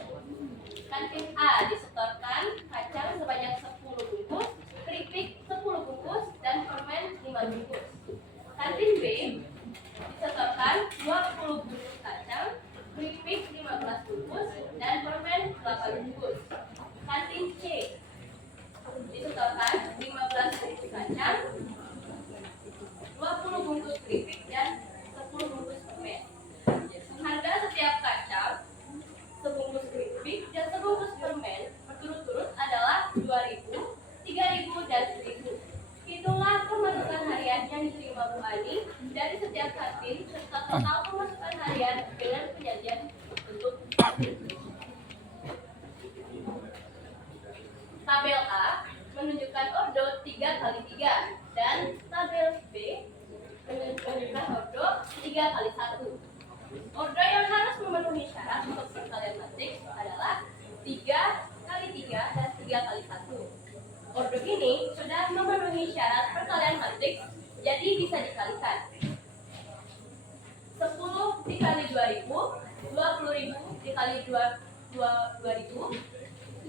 Kantin A disetorkan kacang sebanyak 10 bungkus, keripik 10 bungkus, dan permen 5 bungkus. Kantin B disetorkan 20 bungkus kacang, keripik 15 bungkus, dan permen 8 bungkus. Kantin C disetorkan 15 bungkus kacang, 20 bungkus keripik, dan 10 bungkus permen. Harga setiap kacang, sebungkus keripik, dan sebungkus permen berturut-turut adalah Tabel A menunjukkan ordo 3 kali 3 dan tabel B menunjukkan ordo 3 kali 1. Ordo yang harus memenuhi syarat untuk perkalian matriks adalah 3 kali 3 dan 3 kali 1. Ordo ini sudah memenuhi syarat perkalian matriks, jadi bisa dikalikan. 10 dikali 2000, 20.000 dikali 2000,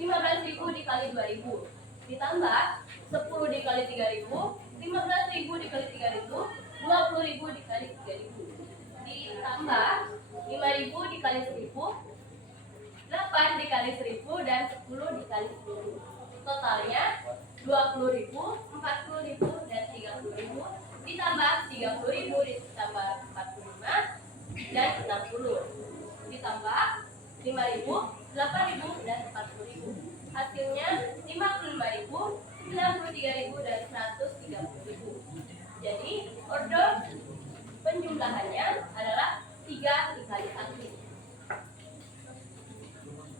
15.000 dikali 2000, ditambah 10 dikali 3000, 15.000 dikali 3000, 20.000 dikali 3000, ditambah 5.000 dikali 1000, 8 dikali 1000 dan 10 dikali 10. Totalnya 20.000, 40.000 dan 30.000, ditambah 30.000 ditambah 45 dan 60, ditambah 5.000, 8.000 dan 40.000. Hasilnya 55.000, 93.000 dan 130.000. Jadi ordo penjumlahannya adalah 3 dikali 1.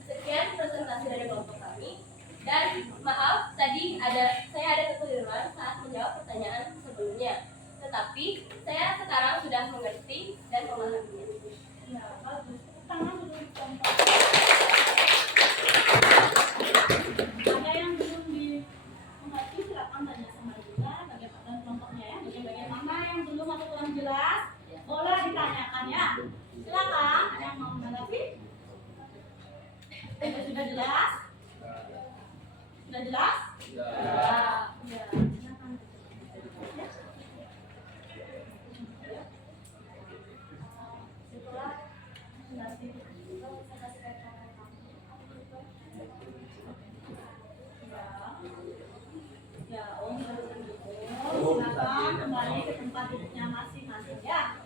Sekian presentasi dari kelompok kami. Dan maaf, tadi saya ada kekeliruan saat menjawab pertanyaan sebelumnya. Tetapi saya sekarang sudah mengerti dan memahaminya. Ya, bagus. Tangan dulu dicontoh. Ada yang belum dimengerti, silakan tanya sama Lisa bagaimana kelompoknya ya. Bagaimana yang belum atau kurang jelas, boleh ditanyakan ya. Silakan, ada yang mau menanggapi? Sudah jelas? Sudah jelas? Ya. Ya. Silakan. Ya. Setelah ya, silakan kembali ke tempat duduknya masing-masing ya.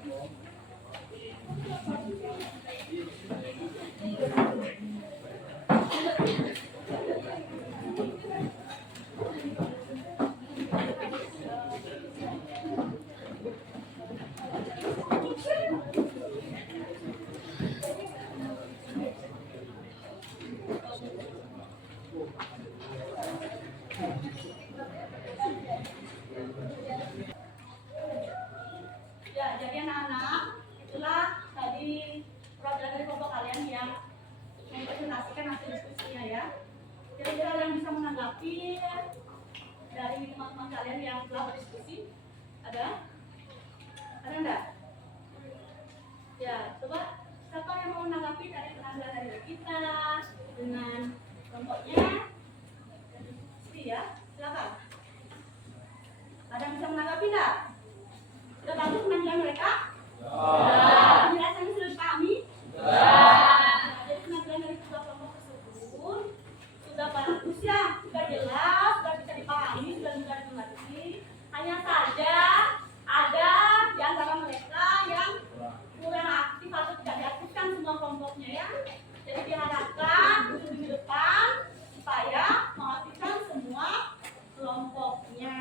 Ya, jadi anak-anak, itulah tadi perwakilan dari kelompok kalian yang mempresentasikan hasil diskusinya ya. Kira-kira yang bisa menanggapi dari teman-teman kalian yang telah berdiskusi? Ada? Ada enggak? Ya, coba siapa yang mau menanggapi dari penampilan dari kita dengan kelompoknya? Ya, silakan. Ada yang bisa menanggapi enggak? Sudah bagus penampilan mereka? Ya. Penjelasannya sudah dipahami? Ya. Jadi penampilan dari kedua kelompok tersebut sudah bagus ya, sudah jelas, sudah bisa dipahami, sudah bisa dimengerti. Hanya saja ada di antara mereka yang kurang aktif atau tidak diaktifkan semua kelompoknya ya. Jadi diharapkan untuk minggu depan supaya mengaktifkan semua kelompoknya.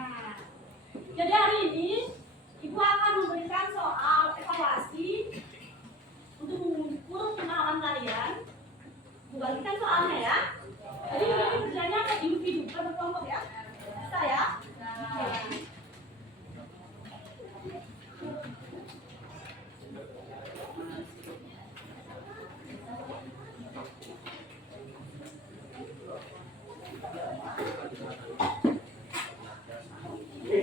Jadi hari ini Ibu akan memberikan soal evaluasi untuk mengukur pengalaman kalian. Ibu bagikan soalnya ya. Jadi ini kerjanya ke individu, bukan berkelompok ya. Bisa ya? Oke.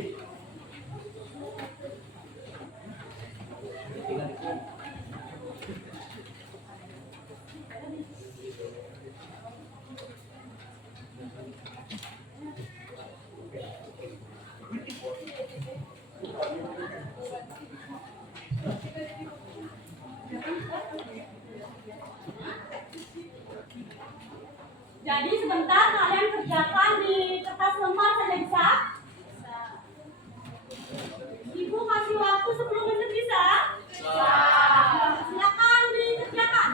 Jadi sebentar kalian kerjakan di kertas lembar saja bisa? Ibu kasih waktu 10 menit bisa? Bisa. Silakan dikerjakan.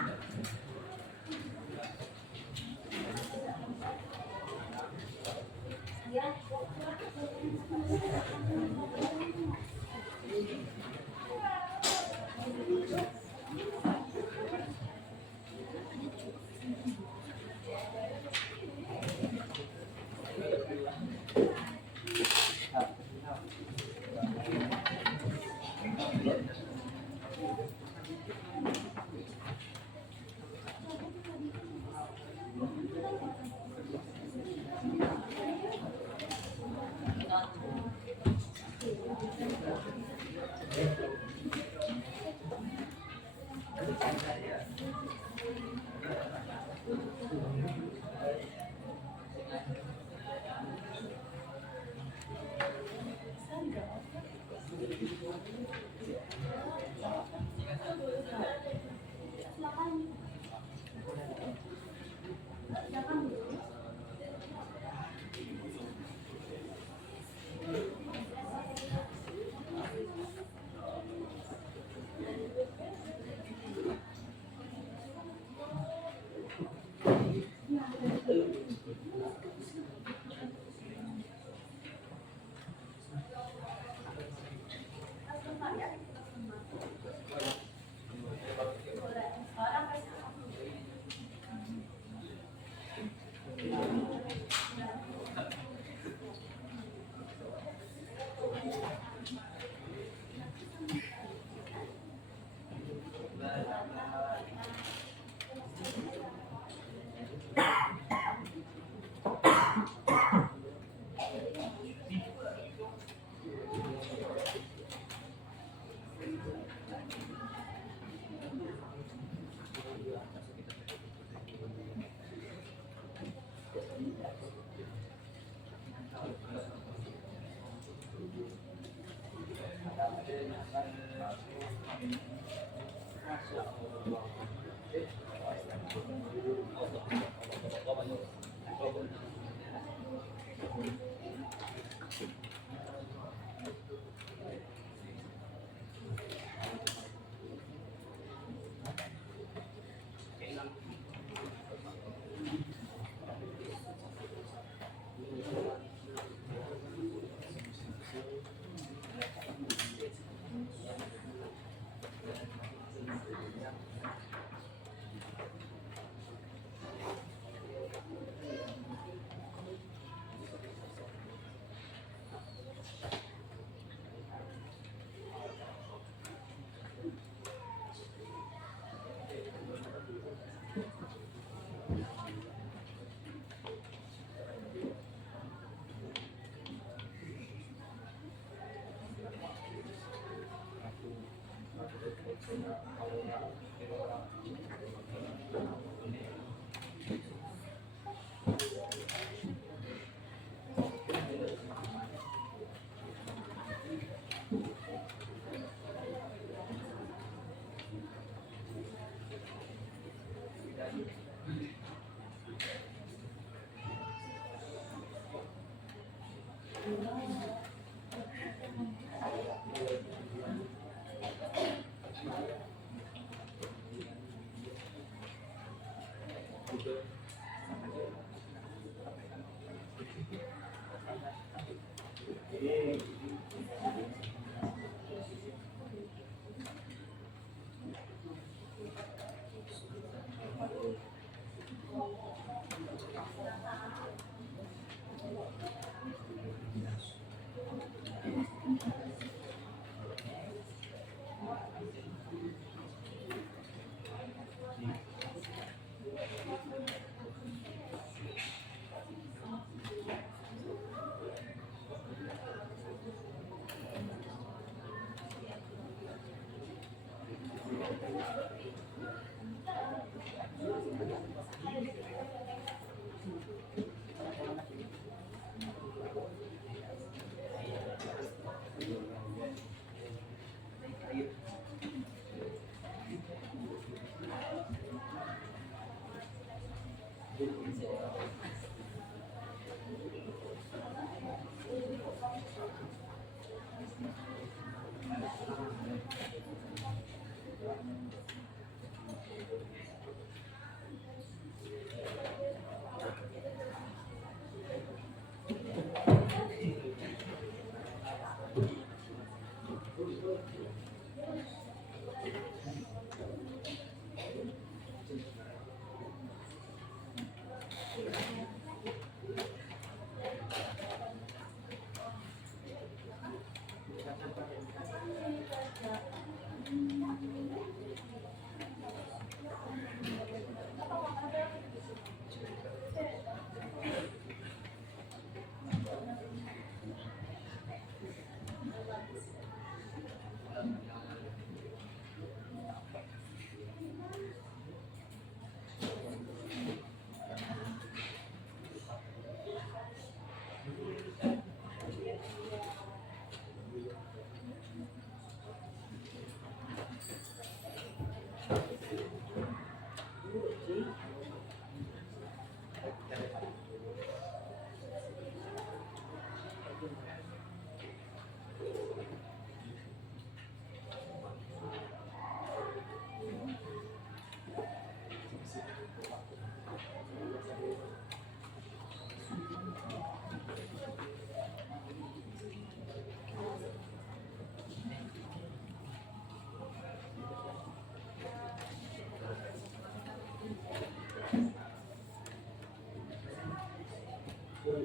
Ya,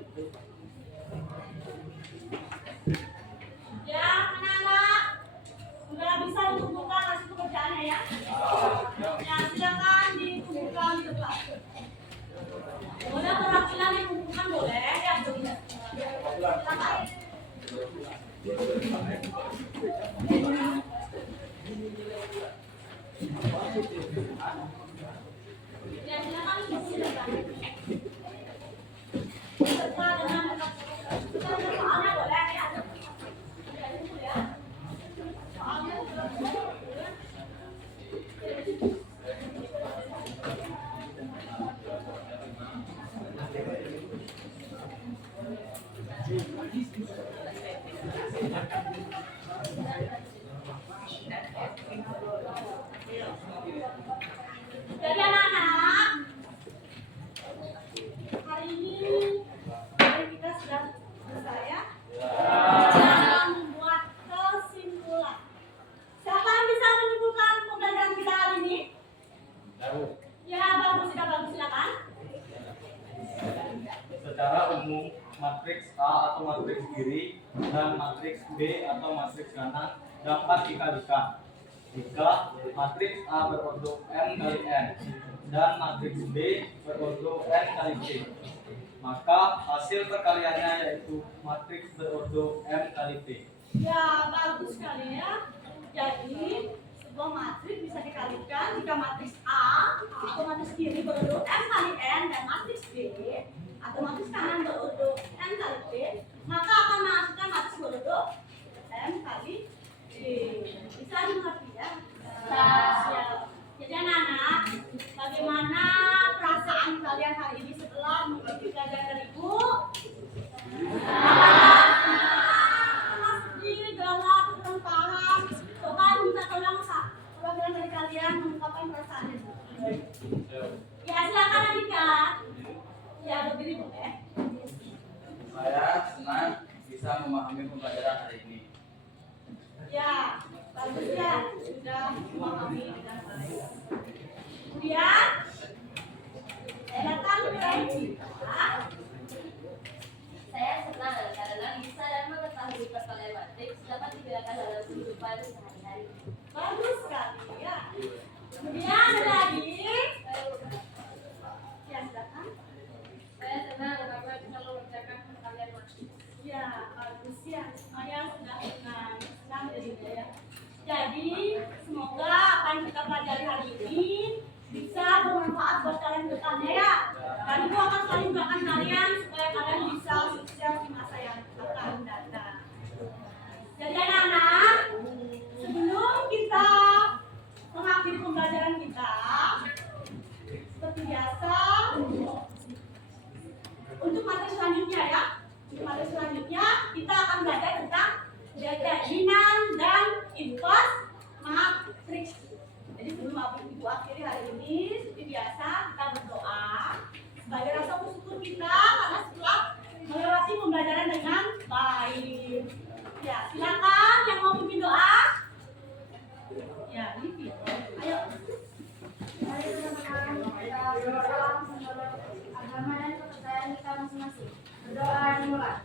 anak-anak, sudah bisa dikumpulkan hasil pekerjaannya ya. Ya, silakan dikumpulkan di depan. Boleh perwakilan dikumpulkan boleh ya. Silakan. Ya, silakan dikumpulkan. Serta dengan soalnya boleh ya. Ya. Soalnya jadi anak-anak, hari ini kita sudah selesai ya. Dalam membuat kesimpulan. Siapa yang bisa menyimpulkan pembelajaran kita hari ini? Ya, bagus, sudah bagus, silakan. Secara umum, matriks A atau matriks kiri dan matriks B atau matriks kanan dapat dikalikan jika matriks A berordo n kali n dan matriks B berordo n kali C. Maka hasil perkaliannya yaitu matriks berordo m kali P. Ya, bagus sekali ya. Jadi, sebuah matriks bisa dikalikan jika matriks A atau matriks kiri berordo m kali n dan matriks B atau matriks kanan berordo n kali P, maka akan menghasilkan matriks berordo m kali P. Bisa dimengerti ya? Siap. Jadi anak-anak, bagaimana perasaan kalian hari ini setelah mengikuti pelajaran dari Ibu? Sedih, galak, kurang paham. Coba minta tolong perwakilan dari kalian mengungkapkan perasaannya. Ya, silakan Andika. Ya, berdiri boleh. Saya senang bisa memahami pembelajaran hari ini. Ya, bagus ya. Sudah memahami dengan baik. Kemudian, saya datang ke kita. Saya senang karena bisa dan mengetahui perkalian matriks dapat digunakan dalam kehidupan sehari-hari. Bagus sekali ya. Kemudian ada lagi. Ya, silakan. Saya senang karena bisa mengerjakan perkalian matriks. Ya, bagus ya. Saya sudah senang jadinya ya. Jadi, semoga apa yang kita pelajari hari ini bisa bermanfaat buat kalian ke depannya ya. Dan Ibu akan selalu mendoakan kalian supaya kalian bisa sukses di masa yang akan datang. Jadi anak-anak, sebelum kita mengakhiri pembelajaran kita, seperti biasa, untuk materi selanjutnya ya. Untuk materi selanjutnya kita akan belajar tentang determinan dan inverse matriks. Jadi sebelum Ibu akhiri hari ini, seperti biasa kita berdoa sebagai rasa bersyukur kita karena setelah melewati pembelajaran dengan baik. Ya, silakan yang mau pimpin doa. Ya, pimpin. Ayo. Mari teman-teman kita berdoa menurut agama dan kepercayaan kita masing-masing. Berdoa dimulai.